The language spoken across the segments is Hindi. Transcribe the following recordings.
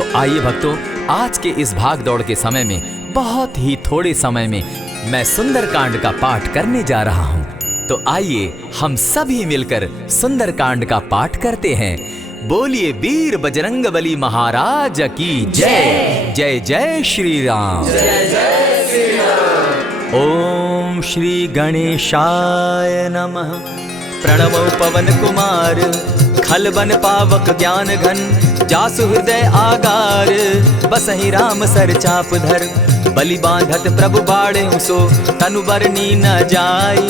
तो आइए भक्तों, आज के इस भाग दौड़ के समय में बहुत ही थोड़े समय में मैं सुंदरकांड का पाठ करने जा रहा हूँ। तो आइए हम सभी मिलकर सुंदरकांड का पाठ करते हैं। बोलिए वीर बजरंगबली महाराज की जय। जय जय श्री राम। जय जय श्री राम। ओम श्री गणेशाय नमः। प्रणवो पवन कुमार, खल बन पावक ज्ञान घन, जासु हृदय आगार, बसहि राम सर चाप धर, बलि बांधत प्रभु बाढ़े सो, तनु बरनी न जाई,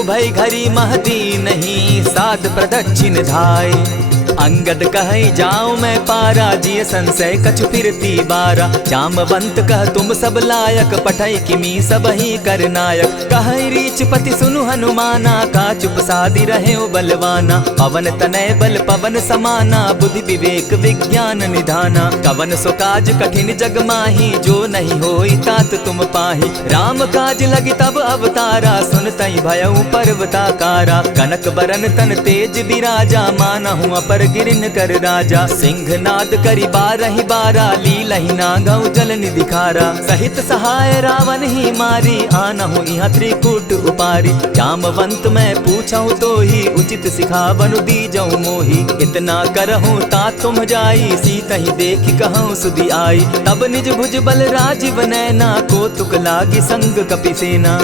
उभय घरी महती नहीं, साध प्रदक्षिण धाई। अंगद कहे जाऊं मैं पारा, जिय संशय कछु फिरती बारा, जामवंत कह तुम सब लायक, पठै किमी सब ही कर नायक। कहे रीच पति सुनु हनुमाना, का चुप सादी रहे बलवाना, पवन तनय बल पवन समाना, बुद्धि विवेक विज्ञान निधाना। कवन सो काज कठिन जग माही, जो नहीं होई तात तुम पाही, राम काज लगी तब अवतारा, सुनतई भयउ पर्वताकारा। कनक बरन तन तेज बिराजा, मानहु अपर गिरिन कर राजा, सिंहनाद करी बारहि बारा, लीलहि नागौ जल निधि खारा। सहित सहाय रावण ही मारी, आनहु इहाँ त्रिकूट उपारी, जामवंत मैं पूछऊं तो ही, उचित सिखावनु दीजऊं मोही। इतना करहूं ता तुम जाई, सीतहि देखि कहूं सुधि आई, तब निज भुज बल राजीव नैना, कौतुक लागी संग कपिसेना।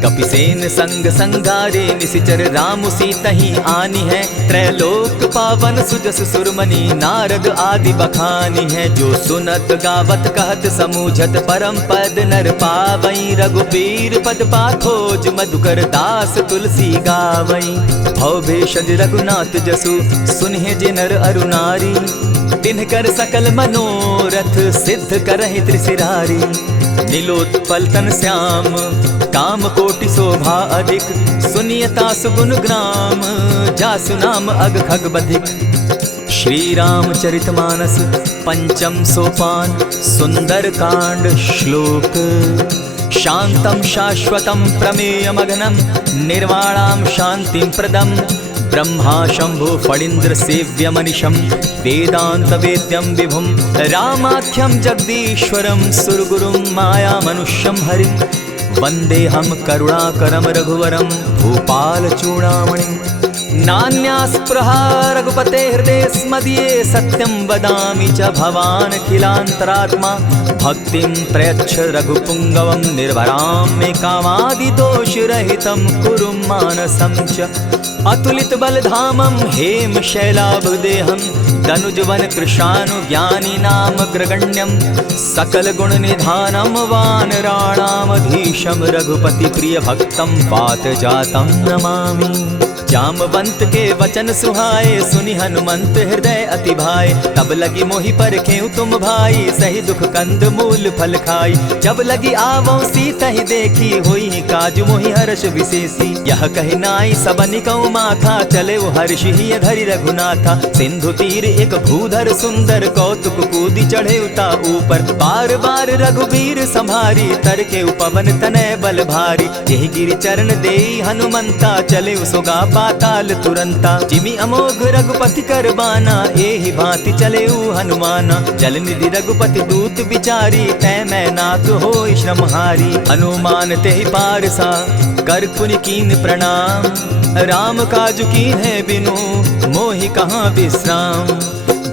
कपिसेन संग संगारे, निशिचर राम सीतहि आनी है, त्रैलोक पावन सुजस सुरमणि, नारद आदि बखानी है। जो सुनत गावत कहत समूझत, परम पद नर पावई, रघुबीर पद पाखोज, मधुकर दास तुलसी गावई। भव भेषज रघुनाथ जसु, सुनिहे जे नर अरु नारी, तिनकर सकल मनोरथ, सिद्ध करहि त्रिशिरारी। नीलोत्पल तन श्याम, काम कोटि शोभा अधिक, सुनियता सुगुण ग्राम, जासु नाम अग खग बधिक। श्री रामचरितमानस पंचम सोपान, सुंदरकांड श्लोक। शांतं शाश्वतं प्रमेयमघनं, निर्वाणां शांतिं प्रदं, ब्रह्मा शंभु फणीन्द्र सेव्य मनिशं, वेदांत वेद्यं विभुं, रामाख्यं जगदीश्वरं, सुरगुरुं माया मनुष्यं हरिं। वंदेहं करुणाकरं रघुवरं, भूपाल चूड़ामणिं। नान्यास्पृहा रघुपते हृदये स्मदीये, सत्यं वदामि च भवानखिलान्तरात्मा, भक्तिं प्रयच्छ रघुपुङ्गवं, निर्भरां मे कामादिदोषरहितं, कुरु मानसं च। अतुलित बलधामं हेम शैलाभदेहं, तनुजवन कृशानुज्ञानी नाम ग्रगण्यं, सकल गुण निधानं वानराणामधीशं, रघुपति प्रिय भक्तं पात जातं नमामि। जामवंत के वचन सुहाए, सुनि हनुमंत हृदय अति भाए, तब लगी मोहि परखेउ तुम भाई, सही दुख कंद मूल फल खाई। जब लगी आवो सीतहि देखी, होई काज मोहि हर्ष विशेषी। यह कहि नाई सबनि कौ माथा, चले हर्षि हिय धरि रघुनाथा। सिंधु तीर एक भूधर सुंदर, कौतुक कूदि चढ़े उता ऊपर, बार बार रघुबीर संभारी, तर के पवन तनय बल भारी। यही गिरि चरण देई हनुमंता, चले सुगा पाताल तुरंता। जिमि अमोघ रघुपति कर बाना, एहि भांति चले हनुमाना। जल निधि रघुपति दूत बिचारी, तै मैं नाथ होई श्रमहारी। हनुमान तेहि पारसा, कर पुनि कीन प्रणाम, राम काज कीन है बिनु, मोहि कहाँ विश्राम।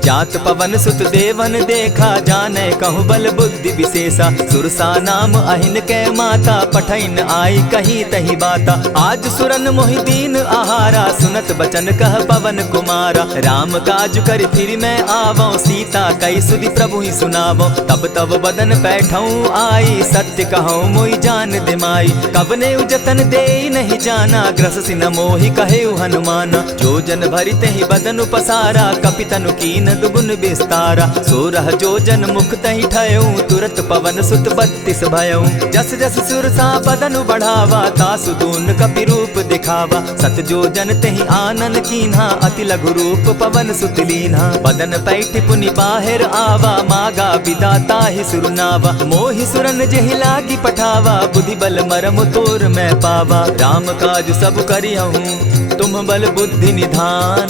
जात पवन सुत देवन देखा, जाने कहु बल बुद्धि विशेषा। सुरसा नाम अहिन कै माता, पठैन आई कही तही बाता। आज सुरन मोहि दीन आहारा, सुनत बचन कह पवन कुमारा। राम काज कर फिर मैं आवो, सीता कई सुधि प्रभु ही सुनावो। तब तब बदन बैठऊं आई, सत्य कहूँ मोहि जान दिमाई। कवने जतन दे नहीं जाना, ग्रस सिन मोहि कहे हनुमाना। जो जन भरित ही बदन पसारा, कपितनु कीन दुगुन विस्तारा। सोरह जो जन मुख तहि ठयऊ, तुरत पवन सुत 32 भयऊ। जस जस सुरसा बदनु बढ़ावा, तासु दून कपि रूप दिखावा। सत जो जन तहि आनन कीन्हा, अति लघु रूप पवन सुत लीन्हा। बदन पैठ पुनि बाहिर आवा, मागा विदा ताहि सुरनावा। मोहि सुरन जेहि लागी पठावा, बुद्धि बल मरम तोर मैं पावा। राम काज सब करिहूँ, तुम बल बुद्धि निधान,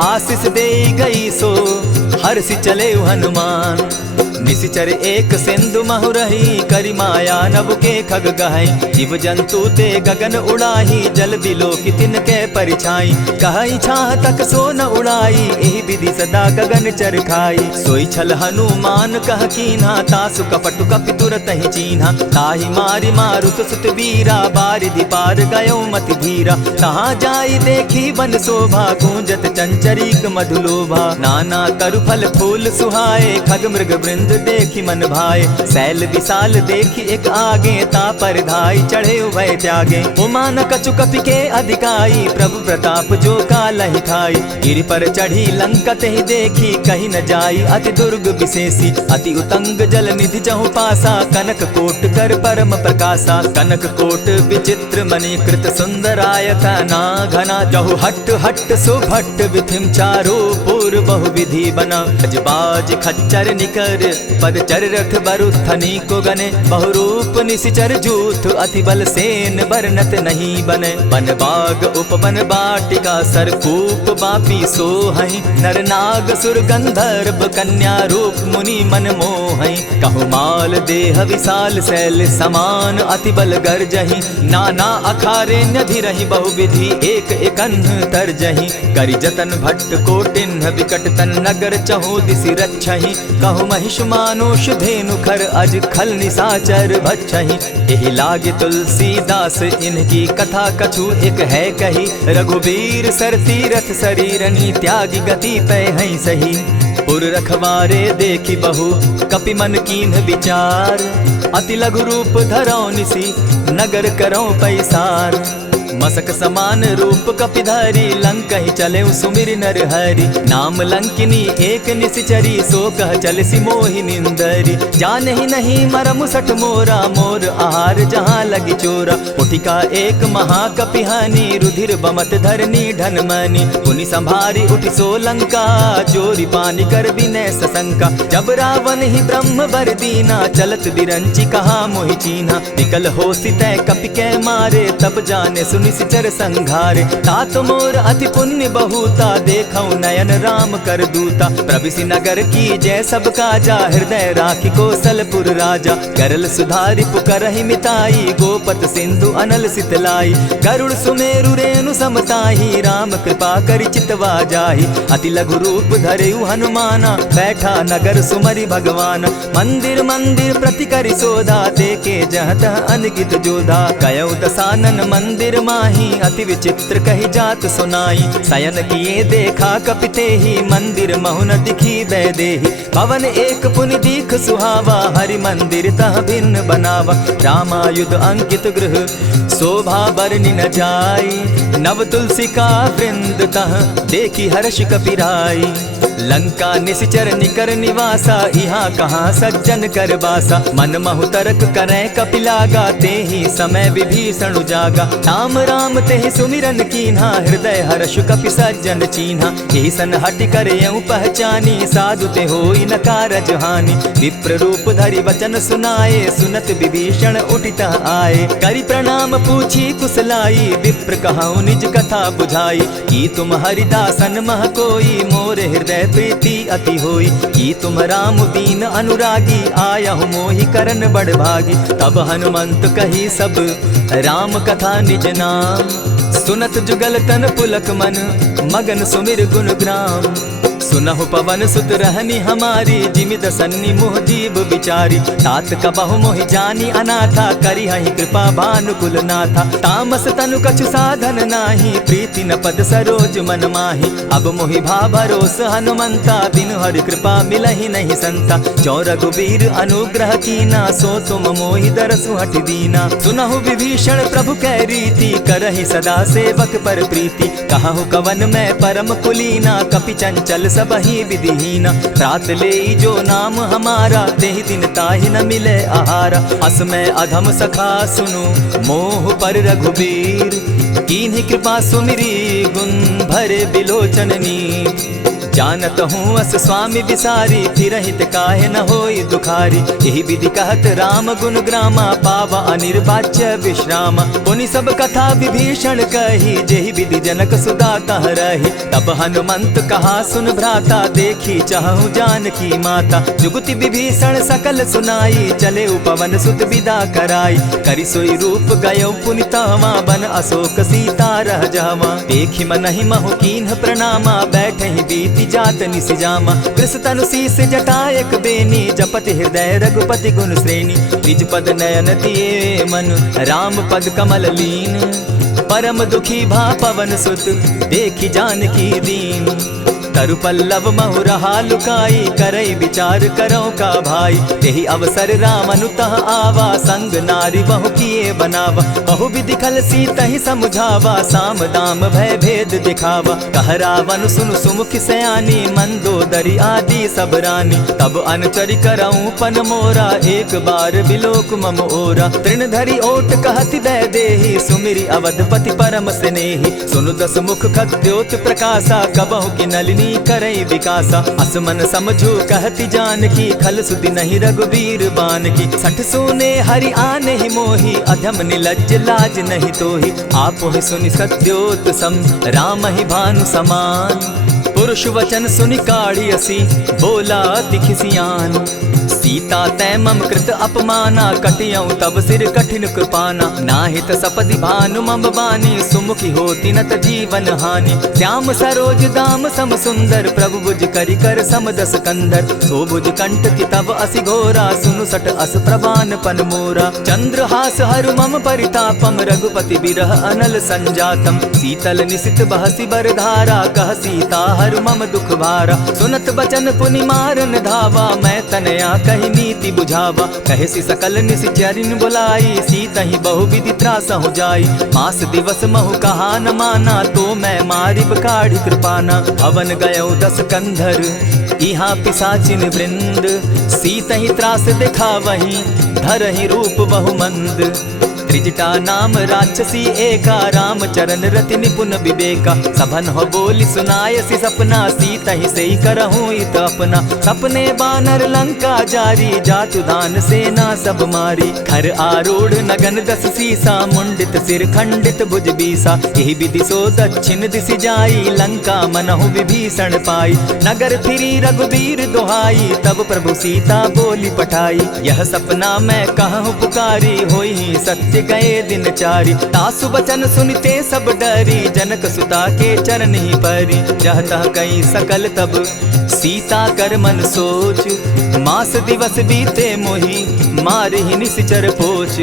आशीष दे गई सो हर्षि चले हनुमान। निशिचर एक सिंधु महु रही, करी माया नभ के खग गहई। जीव जंतु ते गगन उड़ाही, जल बिलो की तिनके परिछाई। कहई छाह तक सो न उड़ाई, एहि विधि सदा गगन चर खाई। सोई छल हनुमान कह कीन्हा, तासु कपटु कपि तुरत ही चीन्हा। ताहि मारि मारुत सुत वीरा, बारिधि पार गयो मति धीरा। तहाँ जाई देखी वन शोभा, गूंजत चंचरीक मधुलोभा। नाना तरु फल फूल सुहाए, खग मृग वृंद देखी मन भाए। सैल विशाल देखी एक आगे, तापर धाई चढ़े उभय त्यागे। उमान कछु कपि के अधिकाई, प्रभु प्रताप जो कालहि खाई। गिरि पर चढ़ी लंका तेहि देखी, कही न जाई अति दुर्ग विशेषी। अति उतंग जल निधि जहु पासा, कनक कोट कर परम प्रकाशा। कनक कोट विचित्र मणिकृत सुंदरायत ना घना। जहु हट हट सुभट विधिम चारो पूर बहु विधि बना। अजबाज खच्चर निकर पद चर रथ बरुथनी को गने। बहुरूप निशिचर जूथ, अति बल सेन बरनत नहीं बने। बन बाग उपवन बाटिका, सरकूप बापी सोहई। नर नाग सुर गंधर्व, कन्या रूप मुनि मन मोहई। कहु माल देह विशाल शैल समान, अति बल गर्जही। नाना अखारे नधिरहि, बहुविधि एक एकन्ह तरजही। करि जतन भट्ट कोटिन्ह, विकट तन नगर चहु दिसि रक्षहि। कहु महिष मानुष धेनु खर, अज खल निशाचर भक्षहि। एहि लागे तुलसीदास, इनकी कथा कछु एक है कही। रघुबीर सर तीरथ शरीरनी, त्यागी गति पै हई सही। पुर रखवारे देखी बहु, कपि मन कीन्ह विचार। अति लघु रूप धरौ निसी, नगर करौ पैसार। मसक समान रूप कपिधारी, लंकहि चले सुमिर नर हरि। नाम लंकिनी एक निशिचरी, सो कह चल सी मोहि निंदरी। जानहि नहीं मरम सठ मोरा, मोर आहार जहाँ लगी चोरा। उठिका एक महाकपिहानी, रुधिर बमत धरनी ढनमनी। पुनि संभारी उठि सो लंका, जोरी पानी कर विनय सशंका। जब रावण ही ब्रह्म बर दीना, चलत बिरंची कहा मोहि चीन्हा। निकल हो सितै कपि कै मारे, तब जाने सुनि निशिचर संघारे। तात मोर अति पुण्य बहुता, देखौ नयन राम कर दूता। प्रविशि नगर की जय सब काजा, हृदय राखी कौशलपुर राजा। करल सुधारि पुकरहि मिताई, गोपत सिंधु अनल सितलाई। गरुड़ सुमेरु रेणु समताही, राम कृपा करि चितवा जाहि। अति लघु रूप धरेउ हनुमाना, बैठा नगर सुमरि भगवान। मंदिर मंदिर प्रति करि सोधा, देखे जहत अनगित जोधा। कयौ दसानन मंदिर माही, अति विचित्र कही जात सुनाई। शयन किए देखा कपिते ही, मंदिर महु न दिखी वैदेही। भवन एक पुनि दीख सुहावा, हरि मंदिर तह भिन्न बनावा। रामायुध अंकित गृह, शोभा बरनि न जाई। नव तुलसी का वृंद तह, देखी हर्ष कपिराई। लंका निशिचर निकर निवासा, यहाँ कहाँ सज्जन कर बासा। मन महु तरक करै कपिलागा, तेहि समय विभीषण जागा। राम राम तेहि सुमिरन कीन्हा, हृदय हर्ष कपि सज्जन चीन्हा। एहि सन हटि कर यऊ पहचानी, साधु ते होई न कारज हानि। विप्र रूप धरि वचन सुनाए, सुनत विभीषण उठित आए। करि प्रणाम पूछी कुशलाई, विप्र कहौ निज कथा बुझाई। कि तुम हरिदासन मह कोई, मोरे हृदय प्रीति अति होई। कि तुम राम दीन अनुरागी, आयहु मोहि करन बड़ भागी। तब हनुमंत कही सब राम कथा निज नाम, सुनत जुगल तन पुलक मन, मगन सुमिर गुण ग्राम। सुनहु पवन सुत रहनी हमारी, जिमिद सन्नी मोह जीव विचारी। तात कबहु मोहि जानी अनाथा, करी हहि कृपा भानुकुल नाथा। तामस तनु कछु साधन नाही, प्रीति न पद सरोज मन माही। अब मोहि भा भरोस हनुमंता, बिनु हरि कृपा मिलहि नहीं संता। जो रघुबीर अनुग्रह कीना, सो तुम मोहि दरसु हठि दीना। सुनहु विभीषण प्रभु कै रीति, करहि सदा सेवक पर प्रीति। कहु कवन मैं परम कुलीना, कपि चंचल सबहि विधिहीना। रात ले जो नाम हमारा, तेहि दिन ताहि न मिले आहारा। अस मैं अधम सखा सुनु, मोह पर रघुबीर। कीन्हि कृपा सुमिरी, गुण भरे बिलोचन नीर। जानत हूँ अस स्वामी बिसारी, फिर हित काहे न होई दुखारी। यही विधि कहत राम गुण ग्रामा, पावा अनिर्वाच्य विश्राम। पुनि सब कथा विभीषण कही, जेहि विधि जनक सुदा तह रही। तब हनुमंत कहा सुन भ्राता, देखी चाहूँ जानकी माता। जुगति विभीषण सकल सुनाई, चले पवन सुत विदा कराई। करि सोई रूप गयो पुनि तहवा, बन अशोक सीता रह जावा। देखी मनहि महु कीन्ह प्रणामा, बैठे ही बीति जात निसि जामा। कृष तनु शीस जटायक बेनी, जपति हृदय रघुपति गुण श्रेणी। निज पद नयन दिए मन, राम पद कमल लीन। परम दुखी भा पवन सुत, देखी जानकी दीन। तरु पल्लव महु रहा लुकाई, करई विचार करो का भाई। यही अवसर राम अनुतः आवा, संग नारी बहु किए बनावा। बहु विधि खल सीतहि समुझावा, साम दाम भय भेद दिखावा। कह रावण सुनु सुमुखि सयानी, मंदोदरी आदि सब रानी। तब अनुचरि करऊं पन मोरा, एक बार बिलोक मम ओरा। तृण धरि ओट कहति दय देहि, सुमिरि अवधपति परम स्नेही। सुनु दस मुख खद्योत प्रकाशा, कबहु की नलिनी करई विकासा। असमन समझो कहती जानकी, खल सुधि नहीं रघुवीर बान की। सठ सोने हरि आने ही मोही, अधम निलज्ज लाज नहीं तोही। आप ही सुनि सत्योत सम, राम ही भानु समान। पुरुष वचन सुनि काढ़ियसी, बोला अति खिसियान। सीता तै मम कृत अपमाना, कटियऊं तब सिर कठिन कृपाना। नाहित सपदि भानु मम बानी, सुमुखी होती नत जीवन हानि। श्याम सरोज दाम सम सुंदर, प्रभु भुज करि कर सम दस कंधर। सो भुज कंठ की तब असि घोरा, सुनु सट अस प्रभान पन मोरा। चंद्रहास हरु मम परितापम, रघुपति बिरह अनल संजातम। शीतल निशित बहसी बरधारा, कह सीता हरु मम दुख भारा। सुनत बचन पुनि मारन धावा, मैं तनया कही नीति बुझावा। कहे सी सकल निशिचरिन बुलाई, सीतहि बहु विधि त्रास हो जाई। मास दिवस महु कहा न माना, तो मैं मारिब काढ़ी कृपाना। हवन गयो दस कंधर, इहाँ पिशाचिन वृंद। सीतहि त्रास दिखावहि, धरहि रूप बहु मंद। त्रिजटा नाम राक्षसी एका, राम चरण रति निपुण विवेका। सभन हो बोली सुनायसी सपना, सीतहि सेई करहूँ इत अपना। सपने बानर लंका जारी, जातु दान सेना सब मारी। खर आरूढ़ नगन दस सीसा, मुंडित सिर खंडित भुज बीसा। यही विधि सो दक्षिण दिशि जाई, लंका मनहु विभीषण पाई। नगर फिरी रघुवीर दुहाई, तब प्रभु सीता बोली पठाई। यह सपना मैं कहूँ पुकारी, होई सत्य गए दिन चारी। तासु बचन सुनते सब डरी, जनक सुता के चरण ही परी। जहतः कई सकल तब सीता कर मन सोच, मास दिवस बीते मोही, मारहि निशिचर पोच।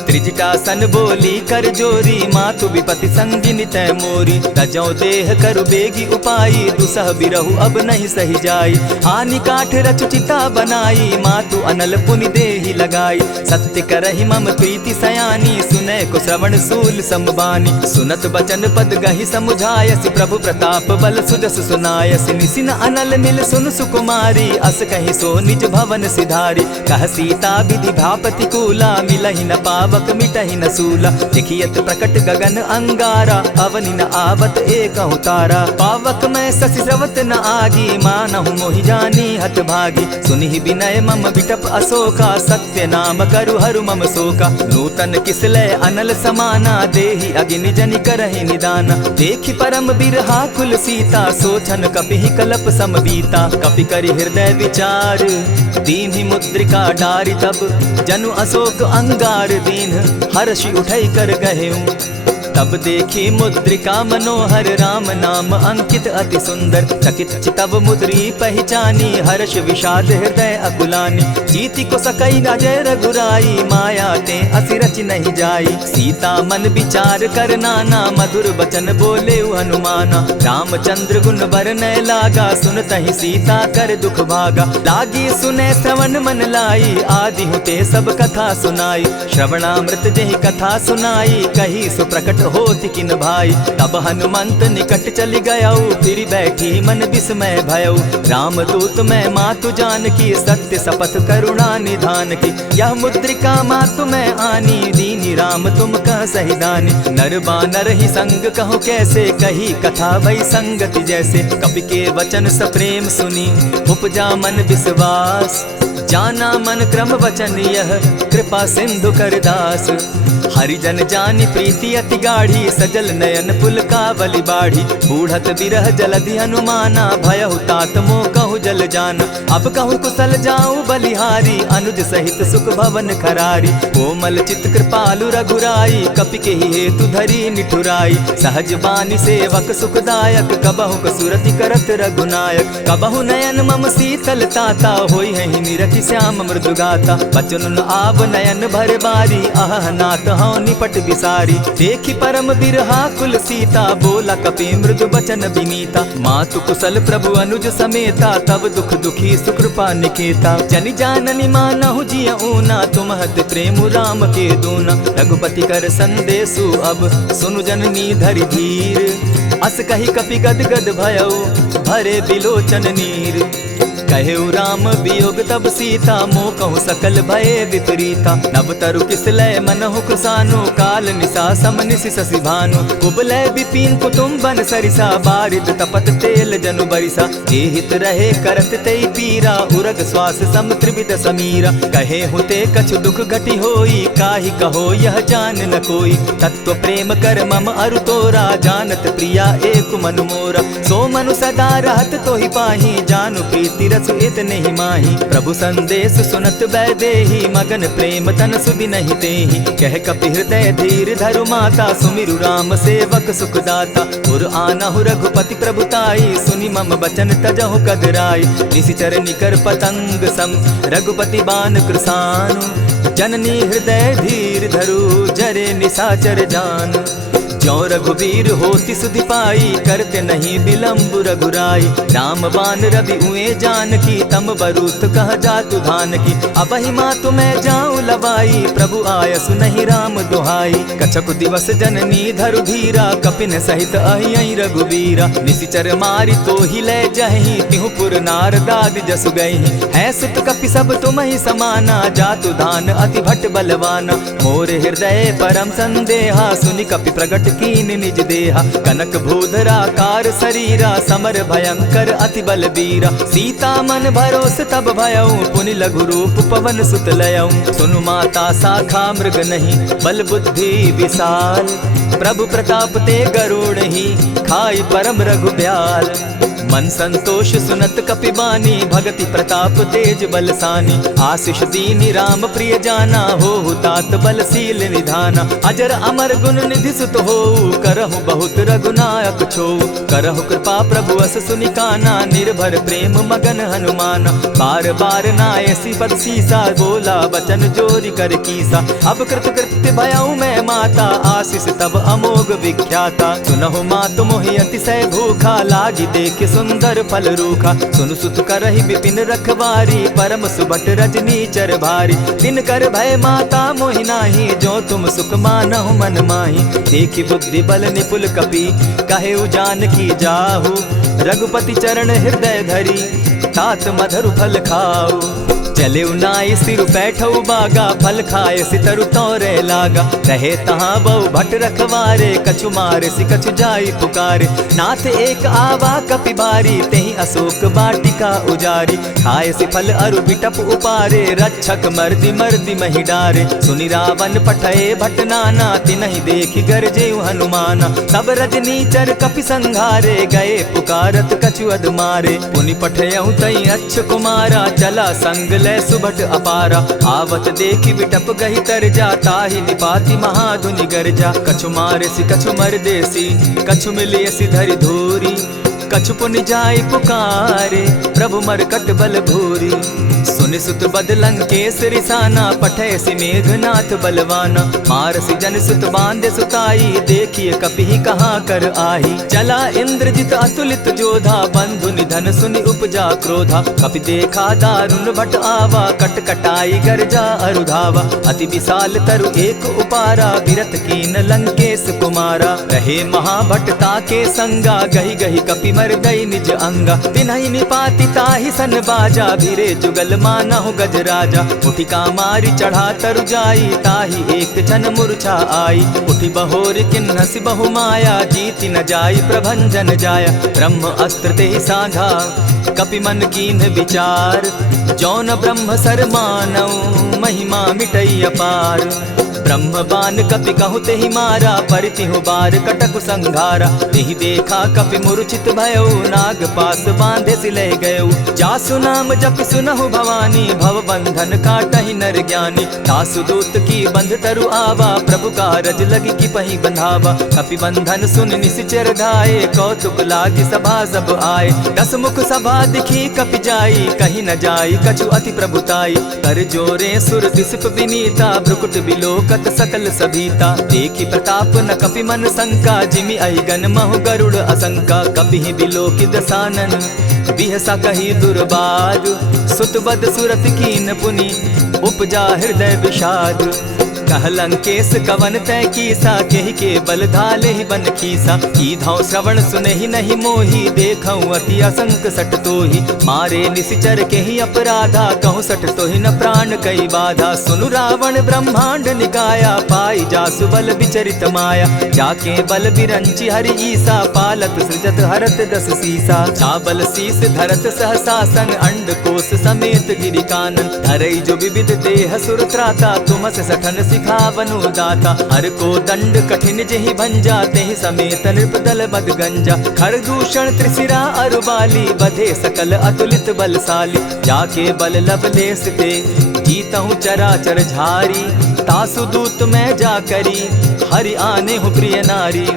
त्रिजटासन बोली कर जोरी, मातु विपति संगिनी तै मोरी। तजौ देह करु बेगी उपाई, दुसह बिरहु अब नहीं सही जाई। हानि काठ रच चिता बनाई, मातु अनल पुनि देहि लगाई। सत्य करहि मम प्रीति सयानी, सुनै को श्रवण सूल समबानी। सुनत बचन पद गहि समुझायसि, प्रभु प्रताप बल सुजस सुनायसि। निसिन अनल मिल सुन सुकुमारी, अस कहि सो निज भवन सिधारी। कह सीता विधि भापति कूला, मिलहि न पावक मिटहि न सूला। देखियत प्रकट गगन अंगारा, अवनि न आवत एकहु तारा। पावक मैं शशि स्रवत न आगी, मानहु मोहि जानी हत भागी। सुनिहि विनय मम बिटप अशोका, सत्य नाम करु हरु मम शोका। नूतन किसलय अनल समाना, देहि अगिनि जनि करहि निदाना। देखि परम बिरहा कुल सीता, सोचन कपिहि कलप सम बीता। कपि करि हृदय विचार, दीन्हि मुद्रिका डारि। तब जनु अशोक अंगार दीन, हर्षि उठै कर गहेऊं। तब देखी मुद्रिका मनोहर, राम नाम अंकित अति सुंदर। चकित चितव मुद्री पहचानी, हर्ष विषाद हृदय अकुलानी। जीति को सकई अजय रघुराई, माया ते असि रचि नहीं जाई। सीता मन विचार कर नाना, मधुर बचन बोले हनुमाना। रामचंद्र गुण बरनय लागा, सुनतहि सीता कर दुख भागा। लागी सुने श्रवण मन लाई, आदि हुते सब कथा सुनाई। श्रवणामृत जेहि कथा सुनाई, कही सो प्रकट होति किन भाई। तब हनुमंत निकट चली गयऊ, फिर बैठी मन विस्मय भयऊ। राम दूत मैं मातु जानकी, सत्य शपथ करुणा निधान की। यह मुद्रिका मातु मैं आनी, दीन कीनी राम तुम कह सही दानी। नर बानर ही संग कहो कैसे, कही कथा भई संगति जैसे। कपि के वचन सप्रेम सुनी उपजा मन विश्वास, जाना मन क्रम वचन यह कृपा सिंधु कर दास। हरिजन जानी प्रीति अति गाढ़ी, सजल नयन पुल कावली बाढ़ी। बूढ़त बिरह जलधि हनुमाना, भयहु तात मोह कहु जल जाना। अब कहु कुशल जाऊं बलिहारी, अनुज सहित सुख भवन खरारी। कोमल चित कृपालु रघुराई, कपि के ही हेतु धरी निठुराई। सहज बानी सेवक सुखदायक, कबहु कसुरति करत रघुनायक। कबहु नयन मम शीतल ताता, होई है निरखि श्याम मृदु गाता। बचन आव नयन भर बारी, आह नाथ हौ निपट बिसारी। देखी परम बिरहा कुल सीता, बोला कपि मृदु बचन विनीता। मातु कुशल प्रभु अनुज समेता, तब दुख दुखी सुकृपा निकेता। जनि जाननी मानहु जिय ऊना, तुम हत प्रेम राम के दूना। रघुपति कर संदेशु अब सुनु जननी धरि धीर। अस कही कपि गद गद भयउ, भरे बिलोचन नीर। कहेउ राम वियोग तब सीता, मोह कहूँ सकल भये विपरीता। नव तरु किसलय मनहु कृसानु, काल निशा समनिशि शशि भानु। कुबलय विपिन कुटुम्बन सरिसा, बारिद तपत तेल जनु बरिसा। जे हित रहे करत तेई पीरा, उरग श्वास सम त्रिविध समीरा। कहे हुते कछु दुख घटी होई, काहि कहो यह जान न कोई। तत्व प्रेम कर मम अरु तोरा, जानत प्रिया एक मनु मोरा। सो मनु सदा रहत तोहि पाही, जानु प्रीति रसु इतने ही माही। प्रभु संदेश सुनत बैदेही, मगन प्रेम तन सुधि नहीं तेहि। कह कपि हृदय धीर धरु माता, सुमिरु राम सेवक सुखदाता। उर आनहु रघुपति प्रभुताई, सुनि मम बचन तजहु कदराई। निशिचर निकर पतंग सम, रघुपति बान कृसानु। जननी हृदय धीर धरु, जरे निशाचर जान। ज्यों रघुवीर होति सुधि पाई, करते नहीं विलम्ब रघुराई। राम बान रवि उए जानकी, तम बरूथ कह जातु धान की। अबहि मातु मैं जाऊं लवाई, प्रभु आयसु नहीं राम दुहाई। कछक दिवस जननी धरु धीरा, कपिन सहित अहियहि रघुवीरा। निशिचर मारि तोहि लय जहि, तिहुपुर नारदादि जसु गहि। है सुत कपि सब तुम ही समाना, जातु धान अति भट बलवाना। मोर हृदय परम संदेहा, सुनि कपि प्रगट कीन निज देहा। कनक भूधराकार शरीरा, समर भयंकर अति बलबीरा। सीता मन भरोस तब भयउ, पुनि लघु रूप पवन सुत लयउ। सुनु माता शाखा मृग नहीं, बल बुद्धि विशाल। प्रभु प्रताप ते गरुड़ ही, खाई परम रघु ब्याल। मन संतोष सुनत कपि बानी, भगति प्रताप तेज बलसानी। आशीष दीनी राम प्रिय जाना, हो तात बलशील निधाना। अजर अमर गुण निधि सुत हो, करहु बहुत रघुनायक छो। करहु कृपा प्रभु अस सुनि काना, निर्भर प्रेम मगन हनुमाना। बार बार नायसी पद सीसा, बोला बचन जोरि कर कीसा। अब कृत कृत्य भयउ मैं माता, आशीष तब अमोघ विख्याता। सुनहु मातु मोहि अतिशय भूखा, लागी देख सुंदर फल रूखा। सुन सुत करहि विपिन रखवारी, परम सुबट रजनी चर भारी। दिन कर भय माता मोहि नाही, जो तुम सुख मानहु मन माही। देखि बुद्धि बल निपुल कपि, कहेउ जानकी जाहु। रघुपति चरण हृदय धरी, तात मधुर फल खाऊ। चले नाई सिर बैठऊ बागा, फल खाए सितरु तोरे लागा। रहे तहाँ बहु भट रखवारे, कछु मारे सि कछु जाई पुकारे। नाथ एक आवा कपि बारी, तेहि अशोक बाटिका उजारी। खाए सि फल अरु बिटप उपारे, रक्षक मर्दि मर्दि महि डारे। सुनि रावण पठये भट नाना, तिनहि देखि गरजेउ हनुमाना। तब रजनीचर कपि संघारे, गए पुकारत कछु अधमारे। पुनि पठयउ तई अच्छ कुमारा, चला संग सुबट अपारा। आवत देखि बिटप गहि तर जा, ताहि निपाति महाधुनि गर्जा। कछु मारे सि कछु मर देसी, कछु मिलियसि धरि धूरी। कछु पुनि जाई पुकारे, प्रभु मरकट बल भूरी। सुनि सुत बद लंकेश रिसाना, पठय सि मेघनाथ बलवाना। मारसि जन सुत बांधे सुताई, देखिए कपि कहाँ कर आही। चला इंद्रजित अतुलित जोधा, बंधु निधन सुनि उपजा क्रोधा। कपि देखा दारुण भट आवा, कट कटाई गर्जा अरुधावा। अति विशाल तरु एक उपारा, विरत कीन लंकेश कुमारा। रहे महाभटता के संगा, गहि गहि कपि मर दई निज अंगा। तिन्हि निपाति ताहि सन बाजा, भिरे जुगल मान मानहु गज राजा। उठिका मारी चढ़ा तरु जाई, ताही एक जन मूर्छा आई। उठी बहोर किन्हसि बहु माया, जीति न जाई प्रभंजन जाया। ब्रह्म अस्त्र ते साधा, कपि मन कीन्ह विचार। जौन ब्रह्म सर मानौ, महिमा मिटई अपार। ब्रह्म बान कपि कहु तेहि मारा, परितिहु बार कटक संघारा। तेहि देखा कपि मूर्छित भयउ, नाग पास बांधे सिले गयउ। जासु नाम जपि सुनहु भवानी, भव बंधन काटहि नर ज्ञानी। तासु दूत की बंध तरु आवा, प्रभु कारज लगी की पही बंधावा। कपि बंधन सुन निसिचर धाये, कौतुक लागी सभा सब आए। दस मुख सभा दिखी कपि जाई, कहीं न जाई कछु अति प्रभुताई। कर जोरे सुर दिसप विनीता, भ्रुकुट बिलोकत सकल सभीता। देखी प्रताप न कपि मन शंका, जिमि अहिगन महु गरुड़ असंका। कपि बिलोकि दसानन, बिहसा कही दुर्बाद। सुत बद सुरत कीन पुनि, उपजा हृदय विषाद। कहलंकेश कवन तय कीसा, केहि के बल धाले ही बन खीसा। कीधौ श्रवण सुने ही नहीं मोही, देखऊं अति असंक सट तोही। मारे निसिचर केहि अपराधा, कहूँ सट तोहि न प्राण कई बाधा। सुनु रावण ब्रह्मांड निकाया, पाई जासु बल विचरित माया। जाके बल बिरंची हरि ईसा, पालत सृजत हरत दस सीसा। चाबल शीस धरत सहसासन, अंड कोश समेत गिरि कानन। धरई जो विविध देह सुर त्राता, तुमस सठन सिखावनु दाता। हर को दंड कठिन जेहि भंजा, तेहि समेत नृपदल बद गंजा। खरदूषण त्रिशिरा अरुबाली, बधे सकल अतुलित बलशाली। जाके बल लवलेस ते, जीतहु चराचर झारी। तासु दूत मैं जा करी, हरि आने हूँ प्रिय नारी।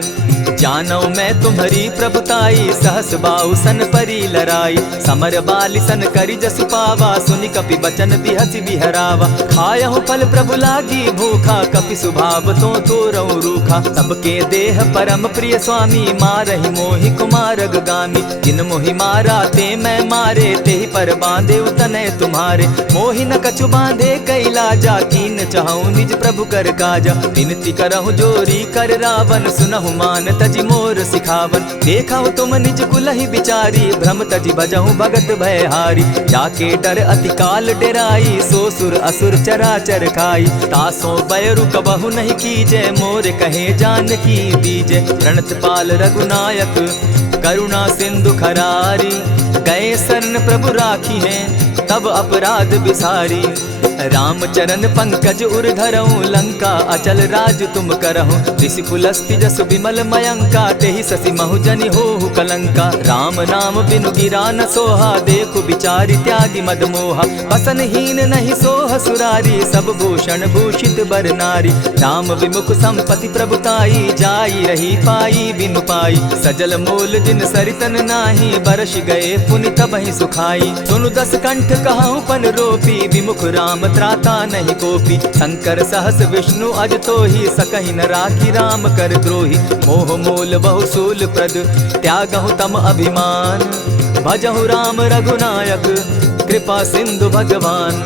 जानौ मैं तुम्हारी प्रभुताई, सहस बाहु सन परी लराई। समर बाली सन करी जसु पावा, सुनि कपि बचन बिहसि बिहरावा। खायहु फल प्रभु लागी भूखा, कपि सुभाव तो तोरऊ रूखा। सबके देह परम प्रिय स्वामी, मारहि मोहि कुमारग गामी। जिन मोहि मारा ते मैं मारे, तेहि पर बांधे उतने तुम्हारे। मोहि न कछु बांधे कैलाजा, कीन चाहूं निज प्रभु कर काजा। विनती करहु जोरी कर रावण, सुनहु मान तजि मोर सिखावन। देखहु तुम निज कुलहि बिचारी, भ्रम तजि भजहु भगत भयहारी। जाके डर अति काल डेराई, सो सुर असुर चराचर खाई। तासो बैरु कबहु नहीं कीजे, मोर कहे जानकी दीजे। प्रणत पाल रघुनायक, करुणा सिंधु खरारी। गए शरण प्रभु राखी हैं, तब अपराध बिसारी। रामचरण पंकज उर धरऊं, लंका अचल राज तुम करहूं। ऋषि पुलस्ति जस विमल मयंका, तेहि ससि महु जनि होहु कलंका। राम नाम बिनु गिरा न सोहा, देखु बिचारी त्यागी मद मोहा। बसनहीन नहीं सोह सुरारी, सब भूषण भूषित बर नारी। राम विमुख संपति प्रभुताई, जाई रही पाई बिनु पाई। सजल मोल जिन सरितन नाही, बरस गए पुनि तबहि सुखाई। सुनु दस कंठ कहूँ पन रोपी, विमुख राम त्राता नहीं कोपी। शंकर सहस विष्णु अज तोहि, सकहि न राखी राम कर द्रोही। मोह मोल बहु सूल प्रद, त्यागहु तम अभिमान। भजहु राम रघुनायक, कृपा सिंधु भगवान।